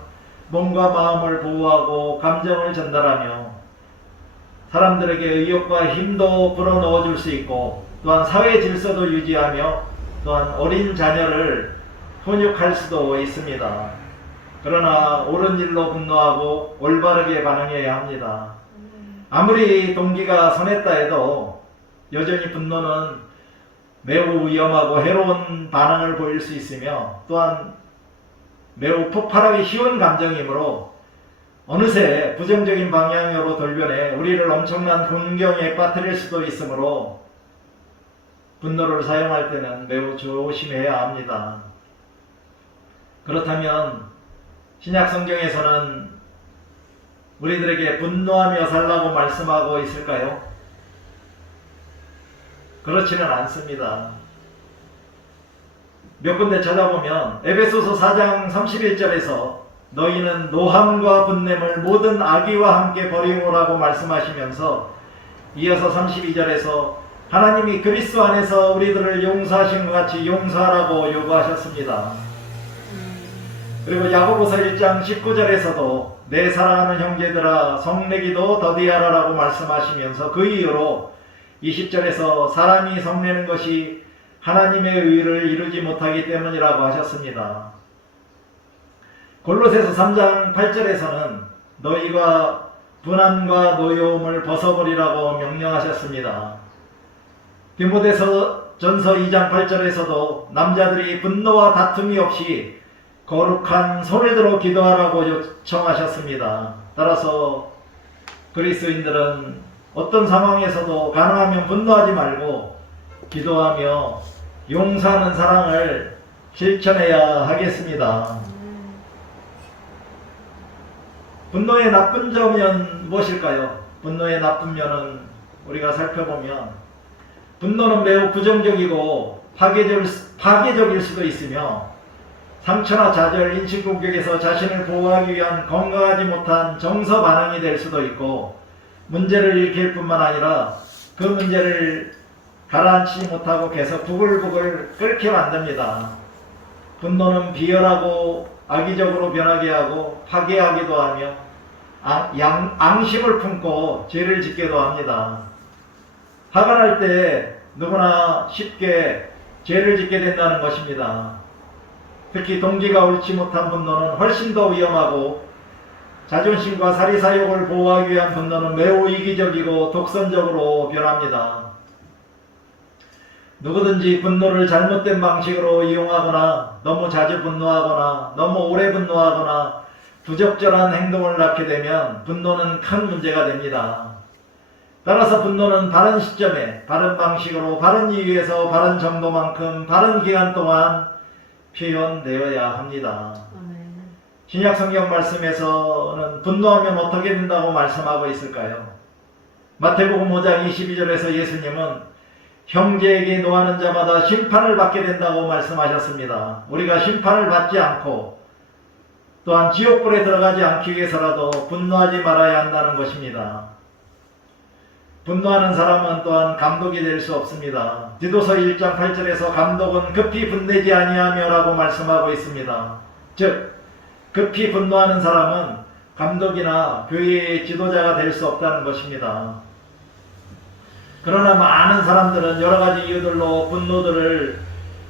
몸과 마음을 보호하고 감정을 전달하며 사람들에게 의욕과 힘도 불어넣어 줄 수 있고, 또한 사회 질서도 유지하며 또한 어린 자녀를 훈육할 수도 있습니다. 그러나 옳은 일로 분노하고 올바르게 반응해야 합니다. 아무리 동기가 선했다 해도 여전히 분노는 매우 위험하고 해로운 반응을 보일 수 있으며 또한 매우 폭발하기 쉬운 감정이므로 어느새 부정적인 방향으로 돌변해 우리를 엄청난 hun경에 빠뜨릴 수도 있으므로 분노를 사용할 때는 매우 조심해야 합니다. 그렇다면 신약 성경에서는 우리들에게 분노하며 살라고 말씀하고 있을까요? 그렇지는 않습니다. 몇 군데 찾아보면 에베소서 4장 31절에서 너희는 노함과 분냄을 모든 악의와 함께 버리오라고 말씀하시면서 이어서 32절에서 하나님이 그리스도 안에서 우리들을 용서하신 것 같이 용서하라고 요구하셨습니다. 그리고 야고보서 1장 19절에서도 내 사랑하는 형제들아 성내기도 더디하라라고 말씀하시면서 그 이유로 20절에서 사람이 성내는 것이 하나님의 의를 이루지 못하기 때문이라고 하셨습니다. 골로새서 3장 8절에서는 너희가 분함과 노여움을 벗어버리라고 명령하셨습니다. 디모데전서 2장 8절에서도 남자들이 분노와 다툼이 없이 거룩한 손을 들어 기도하라고 요청하셨습니다. 따라서 그리스도인들은 어떤 상황에서도 가능하면 분노하지 말고 기도하며 용서하는 사랑을 실천해야 하겠습니다. 분노의 나쁜 점은 무엇일까요? 분노의 나쁜 면은 우리가 살펴보면 분노는 매우 부정적이고 파괴적일 수도 있으며 상처나 좌절, 인식 공격에서 자신을 보호하기 위한 건강하지 못한 정서 반응이 될 수도 있고 문제를 일으킬 뿐만 아니라 그 문제를 가라앉히지 못하고 계속 부글부글 끓게 만듭니다. 분노는 비열하고 악의적으로 변하게 하고 파괴하기도 하며 앙심을 품고 죄를 짓게도 합니다. 화가 날 때 누구나 쉽게 죄를 짓게 된다는 것입니다. 특히 동기가 옳지 못한 분노는 훨씬 더 위험하고 자존심과 사리사욕을 보호하기 위한 분노는 매우 이기적이고 독선적으로 변합니다. 누구든지 분노를 잘못된 방식으로 이용하거나 너무 자주 분노하거나 너무 오래 분노하거나 부적절한 행동을 낳게 되면 분노는 큰 문제가 됩니다. 따라서 분노는 바른 시점에 바른 방식으로 바른 이유에서 바른 정도만큼 바른 기간 동안 표현되어야 합니다. 신약 성경 말씀에서는 분노하면 어떻게 된다고 말씀하고 있을까요? 마태복음 5장 22절에서 예수님은 형제에게 노하는 자마다 심판을 받게 된다고 말씀하셨습니다. 우리가 심판을 받지 않고 또한 지옥불에 들어가지 않기 위해서라도 분노하지 말아야 한다는 것입니다. 분노하는 사람은 또한 감독이 될 수 없습니다. 디도서 1장 8절에서 감독은 급히 분내지 아니하며 라고 말씀하고 있습니다. 즉 급히 분노하는 사람은 감독이나 교회의 지도자가 될 수 없다는 것입니다. 그러나 많은 사람들은 여러 가지 이유들로 분노들을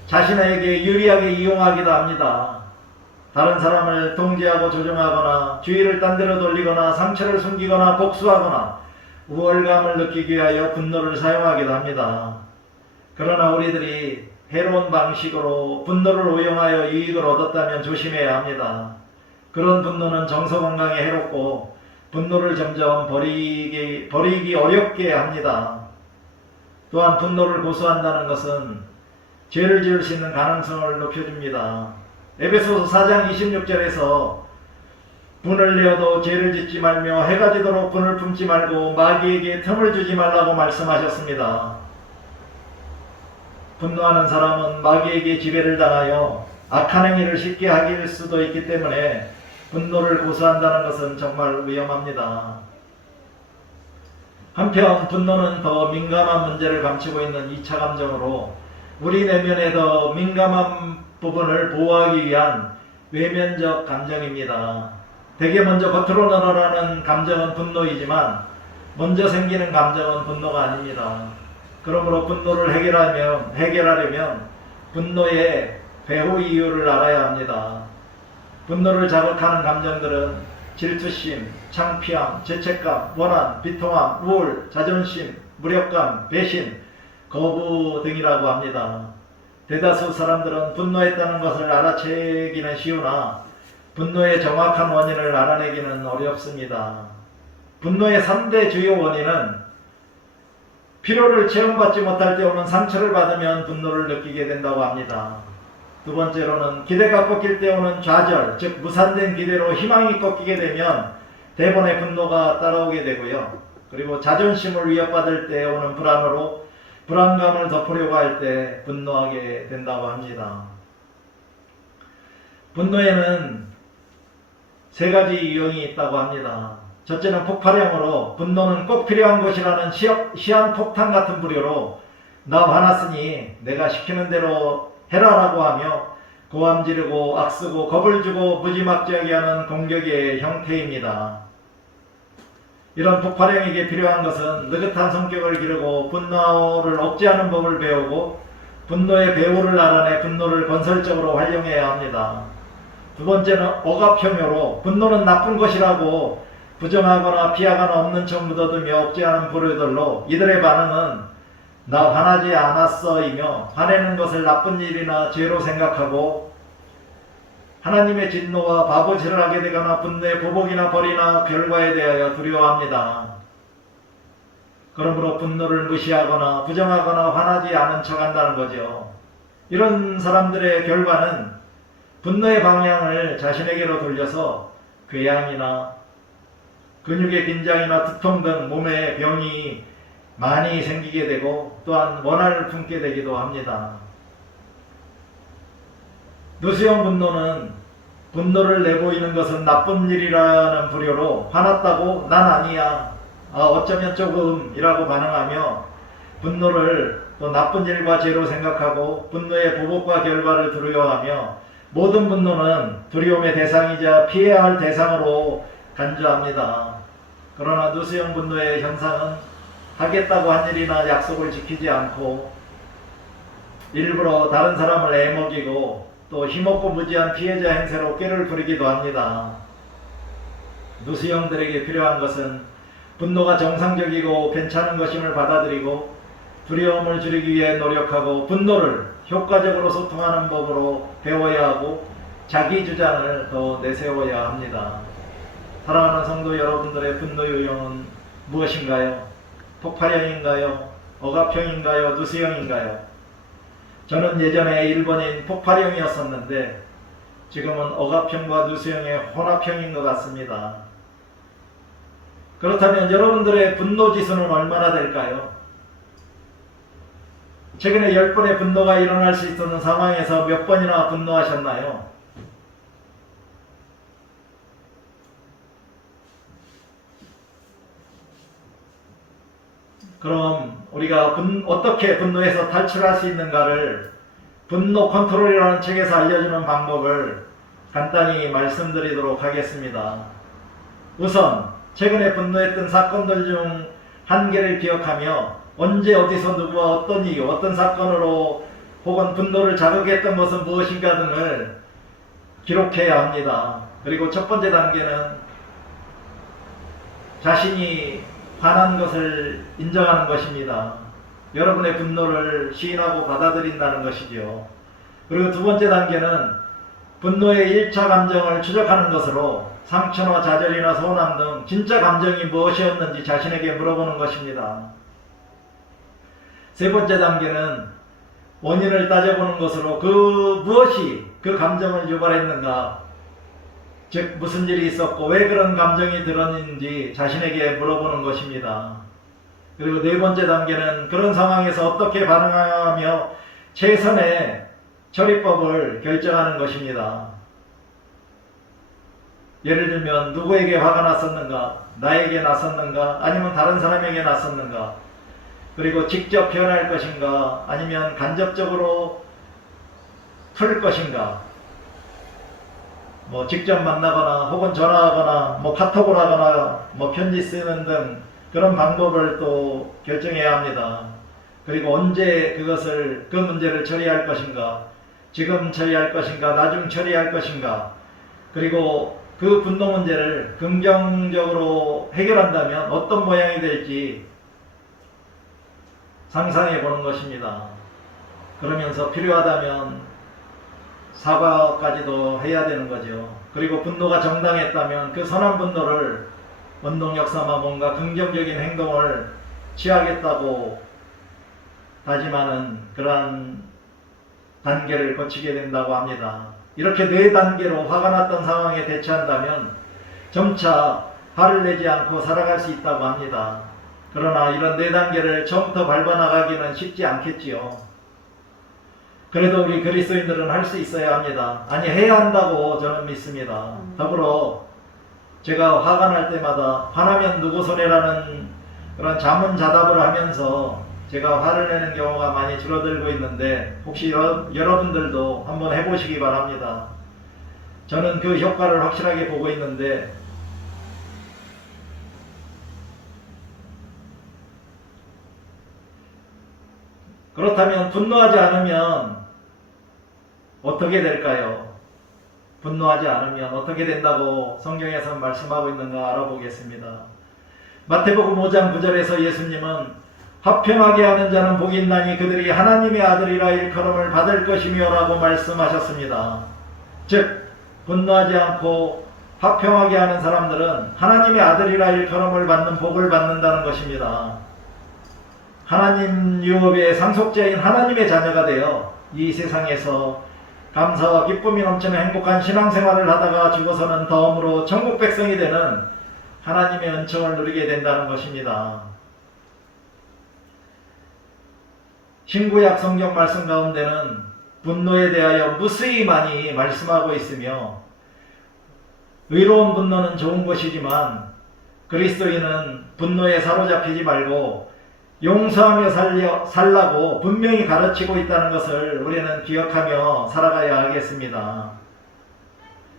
자신에게 유리하게 이용하기도 합니다. 다른 사람을 통제하고 조종하거나 주의를 딴 데로 돌리거나 상처를 숨기거나 복수하거나 우월감을 느끼기 위하여 분노를 사용하기도 합니다. 그러나 우리들이 해로운 방식으로 분노를 오용하여 이익을 얻었다면 조심해야 합니다. 그런 분노는 정서 건강에 해롭고 분노를 점점 버리기 어렵게 합니다. 또한 분노를 고수한다는 것은 죄를 지을 수 있는 가능성을 높여줍니다. 에베소서 4장 26절에서 분을 내어도 죄를 짓지 말며 해가 지도록 분을 품지 말고 마귀에게 틈을 주지 말라고 말씀하셨습니다. 분노하는 사람은 마귀에게 지배를 당하여 악한 행위를 쉽게 하길 수도 있기 때문에 분노를 고수한다는 것은 정말 위험합니다. 한편 분노는 더 민감한 문제를 감추고 있는 2차 감정으로 우리 내면의 더 민감한 부분을 보호하기 위한 외면적 감정입니다. 대개 먼저 겉으로 드러나는 감정은 분노이지만 먼저 생기는 감정은 분노가 아닙니다. 그러므로 분노를 해결하려면 분노의 배후 이유를 알아야 합니다. 분노를 자극하는 감정들은 질투심, 창피함, 죄책감, 원한, 비통함, 우울, 자존심, 무력감, 배신, 거부 등이라고 합니다. 대다수 사람들은 분노했다는 것을 알아채기는 쉬우나 분노의 정확한 원인을 알아내기는 어렵습니다. 분노의 3대 주요 원인은 필요를 체험받지 못할 때 오는 상처를 받으면 분노를 느끼게 된다고 합니다. 두 번째로는 기대가 꺾일 때 오는 좌절, 즉 무산된 기대로 희망이 꺾이게 되면 대번에 분노가 따라오게 되고요. 그리고 자존심을 위협받을 때 오는 불안으로 불안감을 덮으려고 할 때 분노하게 된다고 합니다. 분노에는 세 가지 유형이 있다고 합니다. 첫째는 폭발형으로, 분노는 꼭 필요한 것이라는 시한폭탄 같은 불효로 나 화났으니 내가 시키는 대로 해라라고 하며 고함 지르고 악쓰고 겁을 주고 무지막지하게 하는 공격의 형태입니다. 이런 폭발형에게 필요한 것은 느긋한 성격을 기르고 분노를 억제하는 법을 배우고 분노의 배후를 알아내 분노를 건설적으로 활용해야 합니다. 두 번째는 억압형으로, 분노는 나쁜 것이라고 부정하거나 피하거나 없는 척 묻어두며 억제하는 불효들로 이들의 반응은 나 화나지 않았어이며 화내는 것을 나쁜 일이나 죄로 생각하고 하나님의 진노와 바보질을 하게 되거나 분노의 보복이나 벌이나 결과에 대하여 두려워합니다. 그러므로 분노를 무시하거나 부정하거나 화나지 않은 척 한다는 거죠. 이런 사람들의 결과는 분노의 방향을 자신에게로 돌려서 궤양이나 근육의 긴장이나 두통 등 몸에 병이 많이 생기게 되고 또한 원한을 품게 되기도 합니다. 누수형 분노는 분노를 내보이는 것은 나쁜 일이라는 불효로 화났다고 난 아니야, 어쩌면 조금이라고 반응하며 분노를 또 나쁜 일과 죄로 생각하고 분노의 보복과 결과를 두려워하며 모든 분노는 두려움의 대상이자 피해야 할 대상으로 간주합니다. 그러나 누수형 분노의 현상은 하겠다고 한 일이나 약속을 지키지 않고 일부러 다른 사람을 애먹이고 또 힘없고 무지한 피해자 행세로 꾀를 부리기도 합니다. 누수형들에게 필요한 것은 분노가 정상적이고 괜찮은 것임을 받아들이고 두려움을 줄이기 위해 노력하고 분노를 효과적으로 소통하는 법으로 배워야 하고 자기 주장을 더 내세워야 합니다. 사랑하는 성도 여러분들의 분노 유형은 무엇인가요? 폭발형인가요? 억압형인가요? 누수형인가요? 저는 예전에 일본인 폭발형이었었는데 지금은 억압형과 누수형의 혼합형인 것 같습니다. 그렇다면 여러분들의 분노 지수는 얼마나 될까요? 최근에 10번의 분노가 일어날 수 있는 상황에서 몇 번이나 분노하셨나요? 그럼 우리가 어떻게 분노에서 탈출할 수 있는가를 분노 컨트롤이라는 책에서 알려주는 방법을 간단히 말씀드리도록 하겠습니다. 우선 최근에 분노했던 사건들 중 한 개를 기억하며 언제 어디서 누구와 어떤 이유 어떤 사건으로 혹은 분노를 자극했던 것은 무엇인가 등을 기록해야 합니다. 그리고 첫 번째 단계는 자신이 화난 것을 인정하는 것입니다. 여러분의 분노를 시인하고 받아들인다는 것이죠. 그리고 두 번째 단계는 분노의 1차 감정을 추적하는 것으로 상처나 좌절이나 서운함 등 진짜 감정이 무엇이었는지 자신에게 물어보는 것입니다. 세 번째 단계는 원인을 따져보는 것으로 무엇이 그 감정을 유발했는가, 즉 무슨 일이 있었고 왜 그런 감정이 들었는지 자신에게 물어보는 것입니다. 그리고 네 번째 단계는 그런 상황에서 어떻게 반응하며 최선의 처리법을 결정하는 것입니다. 예를 들면 누구에게 화가 났었는가, 나에게 났었는가, 아니면 다른 사람에게 났었는가, 그리고 직접 표현할 것인가, 아니면 간접적으로 풀 것인가, 직접 만나거나 혹은 전화하거나 카톡을 하거나 편지 쓰는 등 그런 방법을 또 결정해야 합니다. 그리고 언제 그 문제를 처리할 것인가, 지금 처리할 것인가, 나중 처리할 것인가, 그리고 그 분노 문제를 긍정적으로 해결한다면 어떤 모양이 될지 상상해 보는 것입니다. 그러면서 필요하다면 사과까지도 해야 되는 거죠. 그리고 분노가 정당했다면 그 선한 분노를 원동력 삼아 뭔가 긍정적인 행동을 취하겠다고 다짐하는 그러한 단계를 거치게 된다고 합니다. 이렇게 4단계로 화가 났던 상황에 대처한다면 점차 화를 내지 않고 살아갈 수 있다고 합니다. 그러나 이런 4단계를 처음부터 밟아나가기는 쉽지 않겠지요. 그래도 우리 그리스도인들은 할 수 있어야 합니다. 아니, 해야 한다고 저는 믿습니다. 더불어 제가 화가 날 때마다 화나면 누구 손해라는 그런 자문자답을 하면서 제가 화를 내는 경우가 많이 줄어들고 있는데 혹시 여러분들도 한번 해보시기 바랍니다. 저는 그 효과를 확실하게 보고 있는데 그렇다면 분노하지 않으면 어떻게 될까요? 분노하지 않으면 어떻게 된다고 성경에서 말씀하고 있는가 알아보겠습니다. 마태복음 5장 9절에서 예수님은 화평하게 하는 자는 복이 있나니 그들이 하나님의 아들이라 일컬음을 받을 것이며 라고 말씀하셨습니다. 즉 분노하지 않고 화평하게 하는 사람들은 하나님의 아들이라 일컬음을 받는 복을 받는다는 것입니다. 하나님 유업의 상속자인 하나님의 자녀가 되어 이 세상에서 감사와 기쁨이 넘치는 행복한 신앙생활을 하다가 죽어서는 덤으로 천국 백성이 되는 하나님의 은총을 누리게 된다는 것입니다. 신구약 성경 말씀 가운데는 분노에 대하여 무수히 많이 말씀하고 있으며 의로운 분노는 좋은 것이지만 그리스도인은 분노에 사로잡히지 말고 용서하며 살라고 분명히 가르치고 있다는 것을 우리는 기억하며 살아가야 하겠습니다.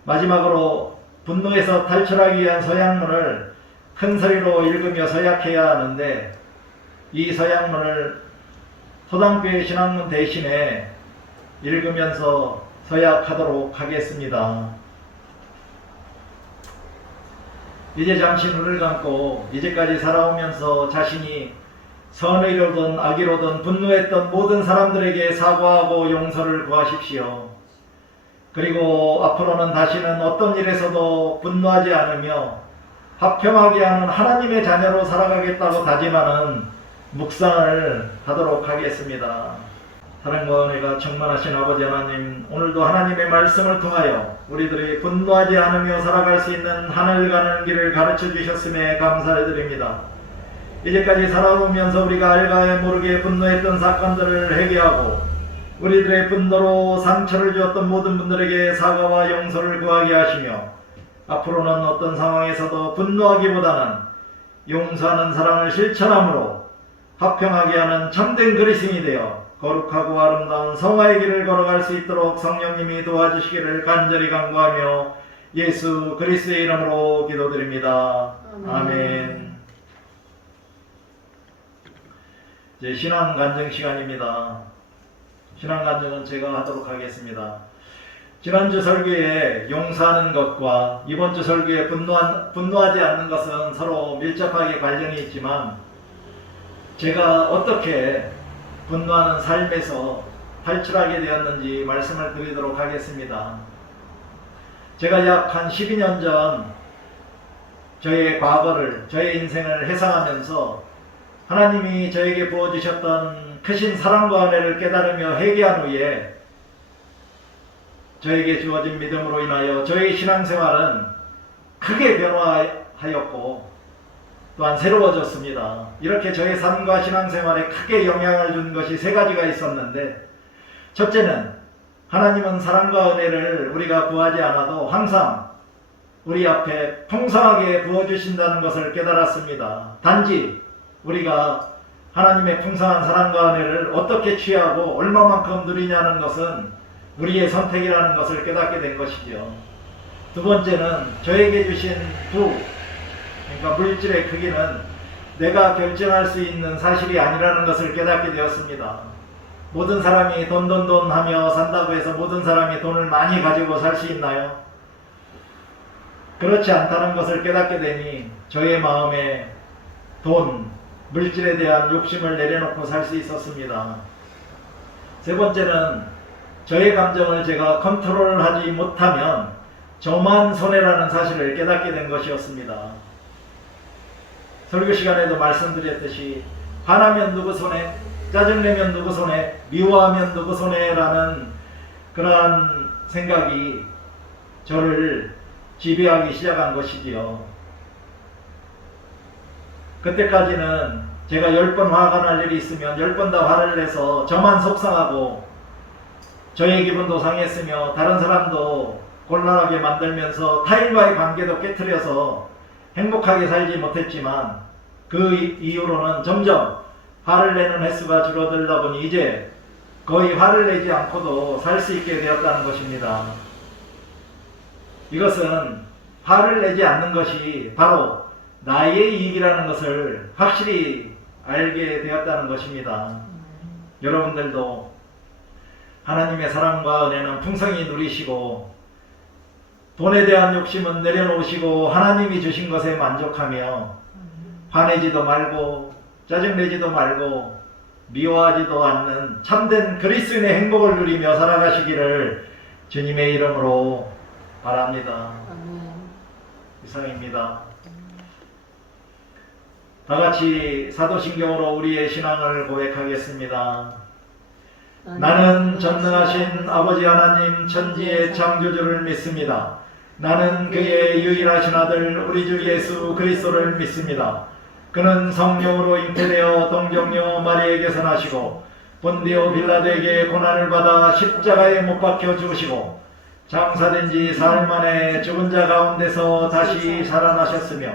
마지막으로 분노에서 탈출하기 위한 서약문을 큰 소리로 읽으며 서약해야 하는데 이 서약문을 토당교회 신학문 대신에 읽으면서 서약하도록 하겠습니다. 이제 잠시 눈을 감고 이제까지 살아오면서 자신이 선의로든 악의로든 분노했던 모든 사람들에게 사과하고 용서를 구하십시오. 그리고 앞으로는 다시는 어떤 일에서도 분노하지 않으며 화평하게 하는 하나님의 자녀로 살아가겠다고 다짐하는 묵상을 하도록 하겠습니다. 사랑과 은혜가 충만하신 아버지 하나님, 오늘도 하나님의 말씀을 통하여 우리들이 분노하지 않으며 살아갈 수 있는 하늘 가는 길을 가르쳐 주셨음에 감사를 드립니다. 이제까지 살아오면서 우리가 알게 모르게 분노했던 사건들을 회개하고 우리들의 분노로 상처를 주었던 모든 분들에게 사과와 용서를 구하게 하시며 앞으로는 어떤 상황에서도 분노하기보다는 용서하는 사랑을 실천함으로 화평하게 하는 참된 그리스도인이 되어 거룩하고 아름다운 성화의 길을 걸어갈 수 있도록 성령님이 도와주시기를 간절히 간구하며 예수 그리스도의 이름으로 기도드립니다. 아멘. 이제 신앙 간증 시간입니다. 신앙 간증은 제가 하도록 하겠습니다. 지난주 설교에 용서하는 것과 이번주 설교에 분노하지 않는 것은 서로 밀접하게 관련이 있지만 제가 어떻게 분노하는 삶에서 탈출하게 되었는지 말씀을 드리도록 하겠습니다. 제가 약 한 12년 전 저의 과거를, 저의 인생을 회상하면서 하나님이 저에게 부어주셨던 크신 사랑과 은혜를 깨달으며 회개한 후에 저에게 주어진 믿음으로 인하여 저의 신앙생활은 크게 변화하였고 또한 새로워졌습니다. 이렇게 저의 삶과 신앙생활에 크게 영향을 준 것이 3가지가 있었는데, 첫째는 하나님은 사랑과 은혜를 우리가 구하지 않아도 항상 우리 앞에 풍성하게 부어주신다는 것을 깨달았습니다. 단지 우리가 하나님의 풍성한 사랑과 은혜를 어떻게 취하고 얼마만큼 누리냐는 것은 우리의 선택이라는 것을 깨닫게 된 것이죠. 두 번째는 저에게 주신 부, 그러니까 물질의 크기는 내가 결정할 수 있는 사실이 아니라는 것을 깨닫게 되었습니다. 모든 사람이 돈 하며 산다고 해서 모든 사람이 돈을 많이 가지고 살 수 있나요? 그렇지 않다는 것을 깨닫게 되니 저의 마음에 돈, 물질에 대한 욕심을 내려놓고 살 수 있었습니다. 세 번째는 저의 감정을 제가 컨트롤하지 못하면 저만 손해라는 사실을 깨닫게 된 것이었습니다. 설교 시간에도 말씀드렸듯이 화나면 누구 손해, 짜증내면 누구 손해, 미워하면 누구 손해라는 그러한 생각이 저를 지배하기 시작한 것이지요. 그때까지는 제가 10번 화가 날 일이 있으면 10번 다 화를 내서 저만 속상하고 저의 기분도 상했으며 다른 사람도 곤란하게 만들면서 타인과의 관계도 깨트려서 행복하게 살지 못했지만 그 이후로는 점점 화를 내는 횟수가 줄어들다 보니 이제 거의 화를 내지 않고도 살 수 있게 되었다는 것입니다. 이것은 화를 내지 않는 것이 바로 나의 이익이라는 것을 확실히 알게 되었다는 것입니다. 여러분들도 하나님의 사랑과 은혜는 풍성히 누리시고 돈에 대한 욕심은 내려놓으시고 하나님이 주신 것에 만족하며 화내지도 말고 짜증내지도 말고 미워하지도 않는 참된 그리스도인의 행복을 누리며 살아가시기를 주님의 이름으로 바랍니다. 이상입니다. 다같이 사도신경으로 우리의 신앙을 고백하겠습니다. 나는 전능하신 아버지 하나님 천지의 창조주를 믿습니다. 나는 그의 유일하신 아들 우리 주 예수 그리스도를 믿습니다. 그는 성령으로 잉태되어 동정녀 마리에게서 나시고 본디오 빌라도에게 고난을 받아 십자가에 못 박혀 죽으시고 장사된 지 사흘 만에 죽은 자 가운데서 다시 살아나셨으며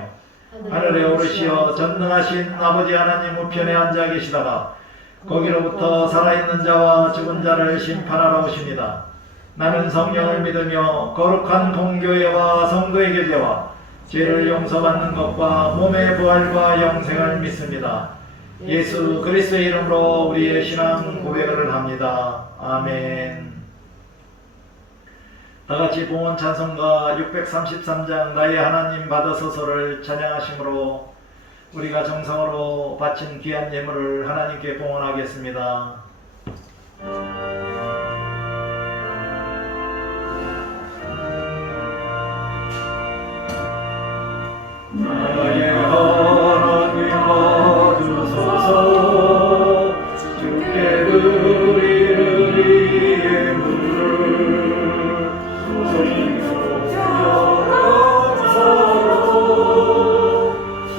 하늘에 오르시어 전능하신 아버지 하나님 우편에 앉아 계시다가 거기로부터 살아있는 자와 죽은 자를 심판하러 오십니다. 나는 성령을 믿으며 거룩한 공교회와 성도의 교제와 죄를 용서받는 것과 몸의 부활과 영생을 믿습니다. 예수 그리스도의 이름으로 우리의 신앙 고백을 합니다. 아멘. 다같이 봉헌 찬송가 633장 나의 하나님 받으소서를 찬양하심으로 우리가 정성으로 바친 귀한 예물을 하나님께 봉헌하겠습니다. 나의 하나님 받으소서 주께 드리는 이 예물을 소리로 영원서로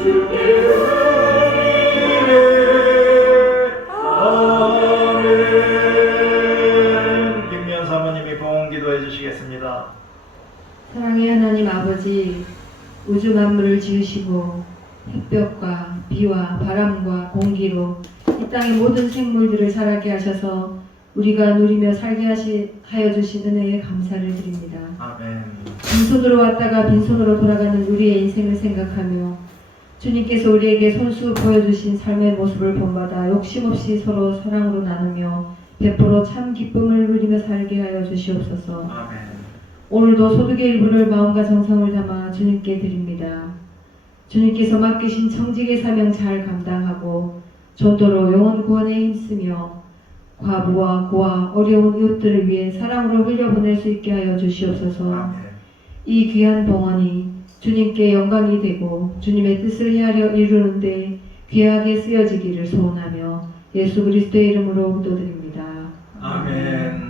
주께 드리네. 아멘. 김미연 사모님이 봉헌 기도해 주시겠습니다. 사랑의 하나님 아버지, 우주 만물을 지으시고 햇볕과 비와 바람과 공기로 이 땅의 모든 생물들을 자라게 하셔서 우리가 누리며 살게 하여 주신 은혜에 감사를 드립니다. 아멘. 빈손으로 왔다가 빈손으로 돌아가는 우리의 인생을 생각하며 주님께서 우리에게 손수 보여주신 삶의 모습을 본받아 욕심없이 서로 사랑으로 나누며 베풀어 참 기쁨을 누리며 살게 하여 주시옵소서. 아멘. 오늘도 소득의 일부를 마음과 정성을 담아 주님께 드립니다. 주님께서 맡기신 청직의 사명 잘 감당하고 전도로 영혼 구원에 힘쓰며 과부와 고아 어려운 이웃들을 위해 사랑으로 흘려보낼 수 있게 하여 주시옵소서. 아멘. 이 귀한 봉헌이 주님께 영광이 되고 주님의 뜻을 헤아려 이루는데 귀하게 쓰여지기를 소원하며 예수 그리스도의 이름으로 기도드립니다. 아멘.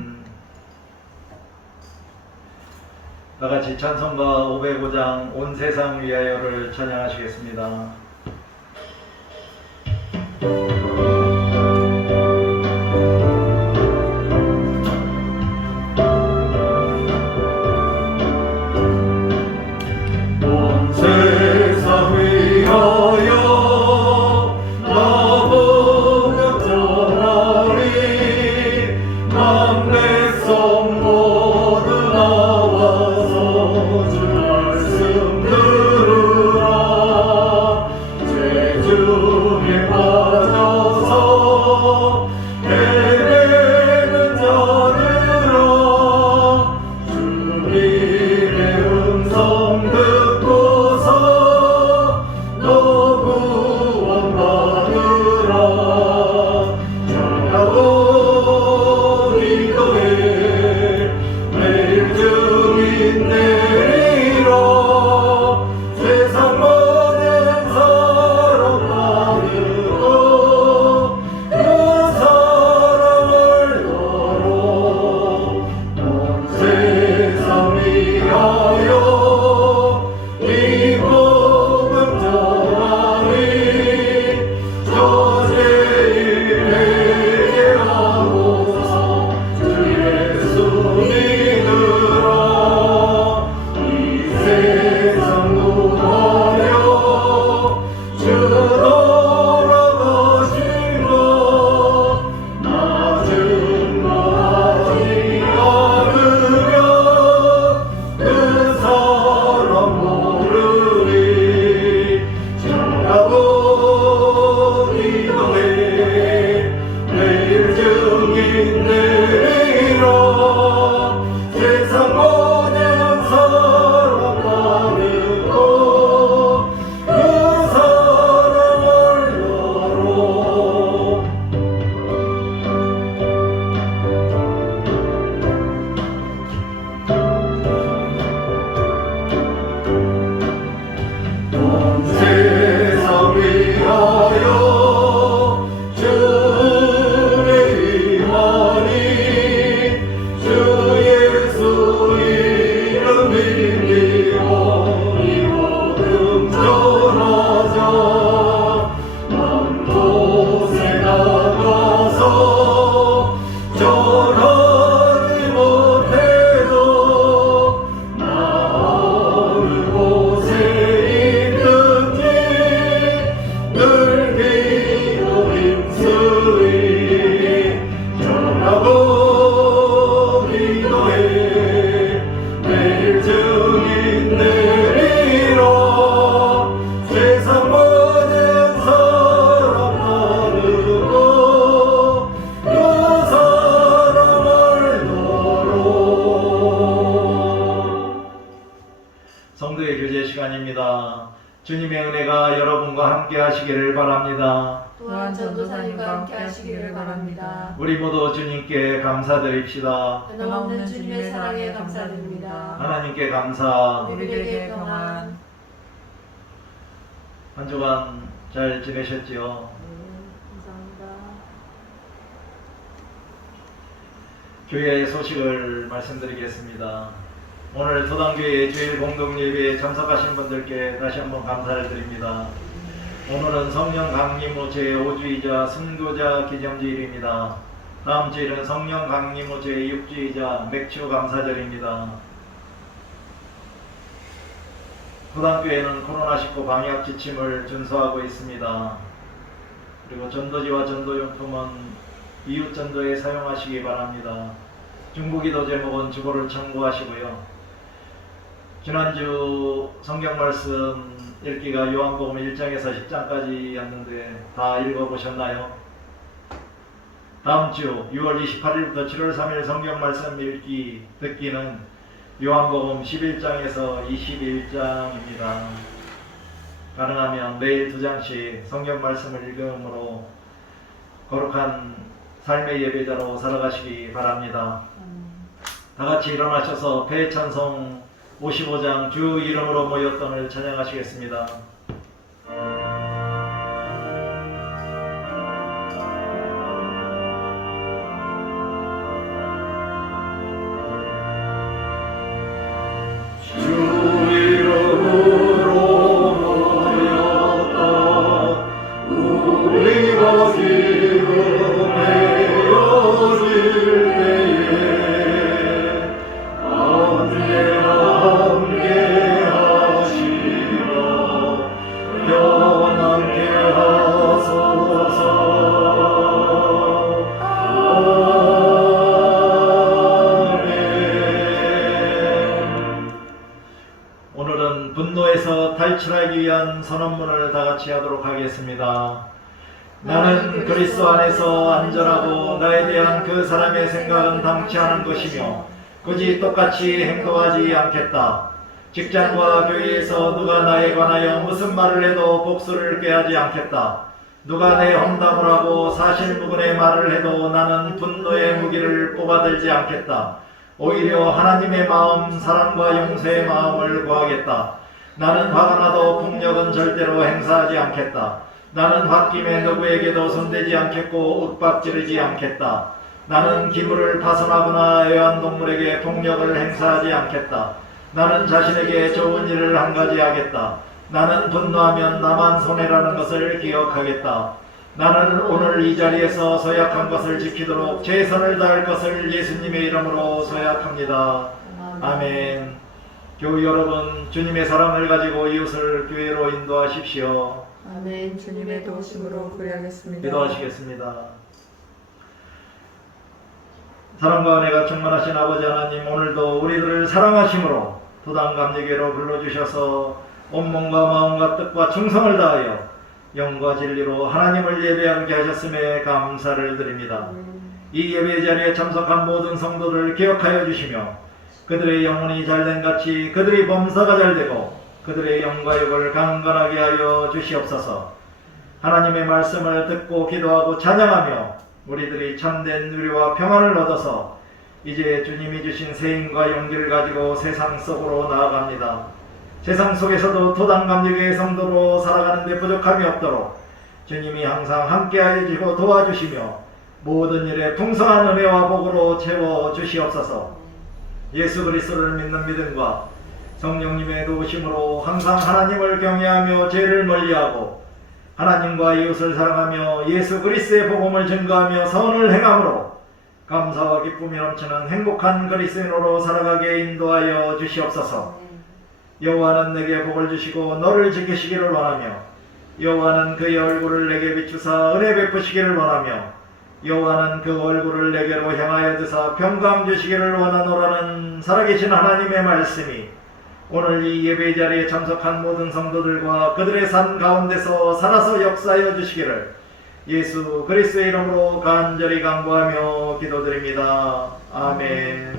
다같이 찬송가 505장 온 세상 위하여를 찬양하시겠습니다. 온 세상 위하여 나보고 전하리 남 백성 모두 나와서 주 말씀 들으라 죄 중에 빠져 주님의 은혜가 여러분과 함께 하시기를 바랍니다. 또한 전도사님과 함께 하시기를 바랍니다. 우리 모두 주님께 감사드립시다. 변함없는 주님의 사랑에 감사드립니다. 하나님께 감사. 우리들에게 평안. 한 주간 잘 지내셨지요? 감사합니다. 교회의 소식을 말씀드리겠습니다. 오늘 도당교회 주일 공동예배에 참석하신 분들께 다시 한번 감사를 드립니다. 오늘은 성령 강림후 제5주이자 순교자 기념주일입니다. 다음 주일은 성령 강림후 제6주이자 맥주 감사절입니다. 도당교회는 코로나19 방역 지침을 준수하고 있습니다. 그리고 전도지와 전도용품은 이웃 전도에 사용하시기 바랍니다. 중보기도 제목은 주보를 참고하시고요. 지난주 성경 말씀 읽기가 요한복음 1장에서 10장까지였는데 다 읽어보셨나요? 다음 주 6월 28일부터 7월 3일 성경 말씀 읽기 듣기는 요한복음 11장에서 21장입니다. 가능하면 매일 2장씩 성경 말씀을 읽음으로 거룩한 삶의 예배자로 살아가시기 바랍니다. 다같이 일어나셔서 배찬송 55장 주 이름으로 모였던을 찬양하시겠습니다. 탈출하기 위한 선언문을 다 같이 하도록 하겠습니다. 나는 그리스도 안에서 안전하고 나에 대한 그 사람의 생각은 당치 않은 것이며 굳이 똑같이 행동하지 않겠다. 직장과 교회에서 누가 나에 관하여 무슨 말을 해도 복수를 꾀하지 않겠다. 누가 내 험담을 하고 사실무근의 말을 해도 나는 분노의 무기를 뽑아들지 않겠다. 오히려 하나님의 마음, 사랑과 용서의 마음을 구하겠다. 나는 화가 나도 폭력은 절대로 행사하지 않겠다. 나는 홧김에 누구에게도 손대지 않겠고 윽박지르지 않겠다. 나는 기물을 파손하거나 애완동물에게 폭력을 행사하지 않겠다. 나는 자신에게 좋은 일을 한 가지 하겠다. 나는 분노하면 나만 손해라는 것을 기억하겠다. 나는 오늘 이 자리에서 서약한 것을 지키도록 최선을 다할 것을 예수님의 이름으로 서약합니다. 아멘. 교우 여러분, 주님의 사랑을 가지고 이웃을 교회로 인도하십시오. 아멘. 주님의 도우심으로 그리하겠습니다. 기도하시겠습니다. 사랑과 은혜가 충만하신 아버지 하나님, 오늘도 우리들을 사랑하심으로 도당감리교회로 불러주셔서 온몸과 마음과 뜻과 충성을 다하여 영과 진리로 하나님을 예배하게 하셨음에 감사를 드립니다. 이 예배 자리에 참석한 모든 성도를 기억하여 주시며 그들의 영혼이 잘된 같이 그들의 범사가 잘되고 그들의 영과 육을 강건하게 하여 주시옵소서. 하나님의 말씀을 듣고 기도하고 찬양하며 우리들이 참된 누리와 평안을 얻어서 이제 주님이 주신 세임과 용기를 가지고 세상 속으로 나아갑니다. 세상 속에서도 도당감리교회 성도로 살아가는 데 부족함이 없도록 주님이 항상 함께하여 주시고 도와주시며 모든 일에 풍성한 은혜와 복으로 채워주시옵소서. 예수 그리스도를 믿는 믿음과 성령님의 도우심으로 항상 하나님을 경외하며 죄를 멀리하고 하나님과 이웃을 사랑하며 예수 그리스도의 복음을 증거하며 선을 행함으로 감사와 기쁨이 넘치는 행복한 그리스도인으로 살아가게 인도하여 주시옵소서. 여호와는 내게 복을 주시고 너를 지키시기를 원하며 여호와는 그의 얼굴을 내게 비추사 은혜 베푸시기를 원하며 여호와는 그 얼굴을 내게로 향하여 드사 평강 주시기를 원하노라는 살아계신 하나님의 말씀이 오늘 이 예배 자리에 참석한 모든 성도들과 그들의 삶 가운데서 살아서 역사하여 주시기를 예수 그리스도의 이름으로 간절히 간구하며 기도드립니다. 아멘.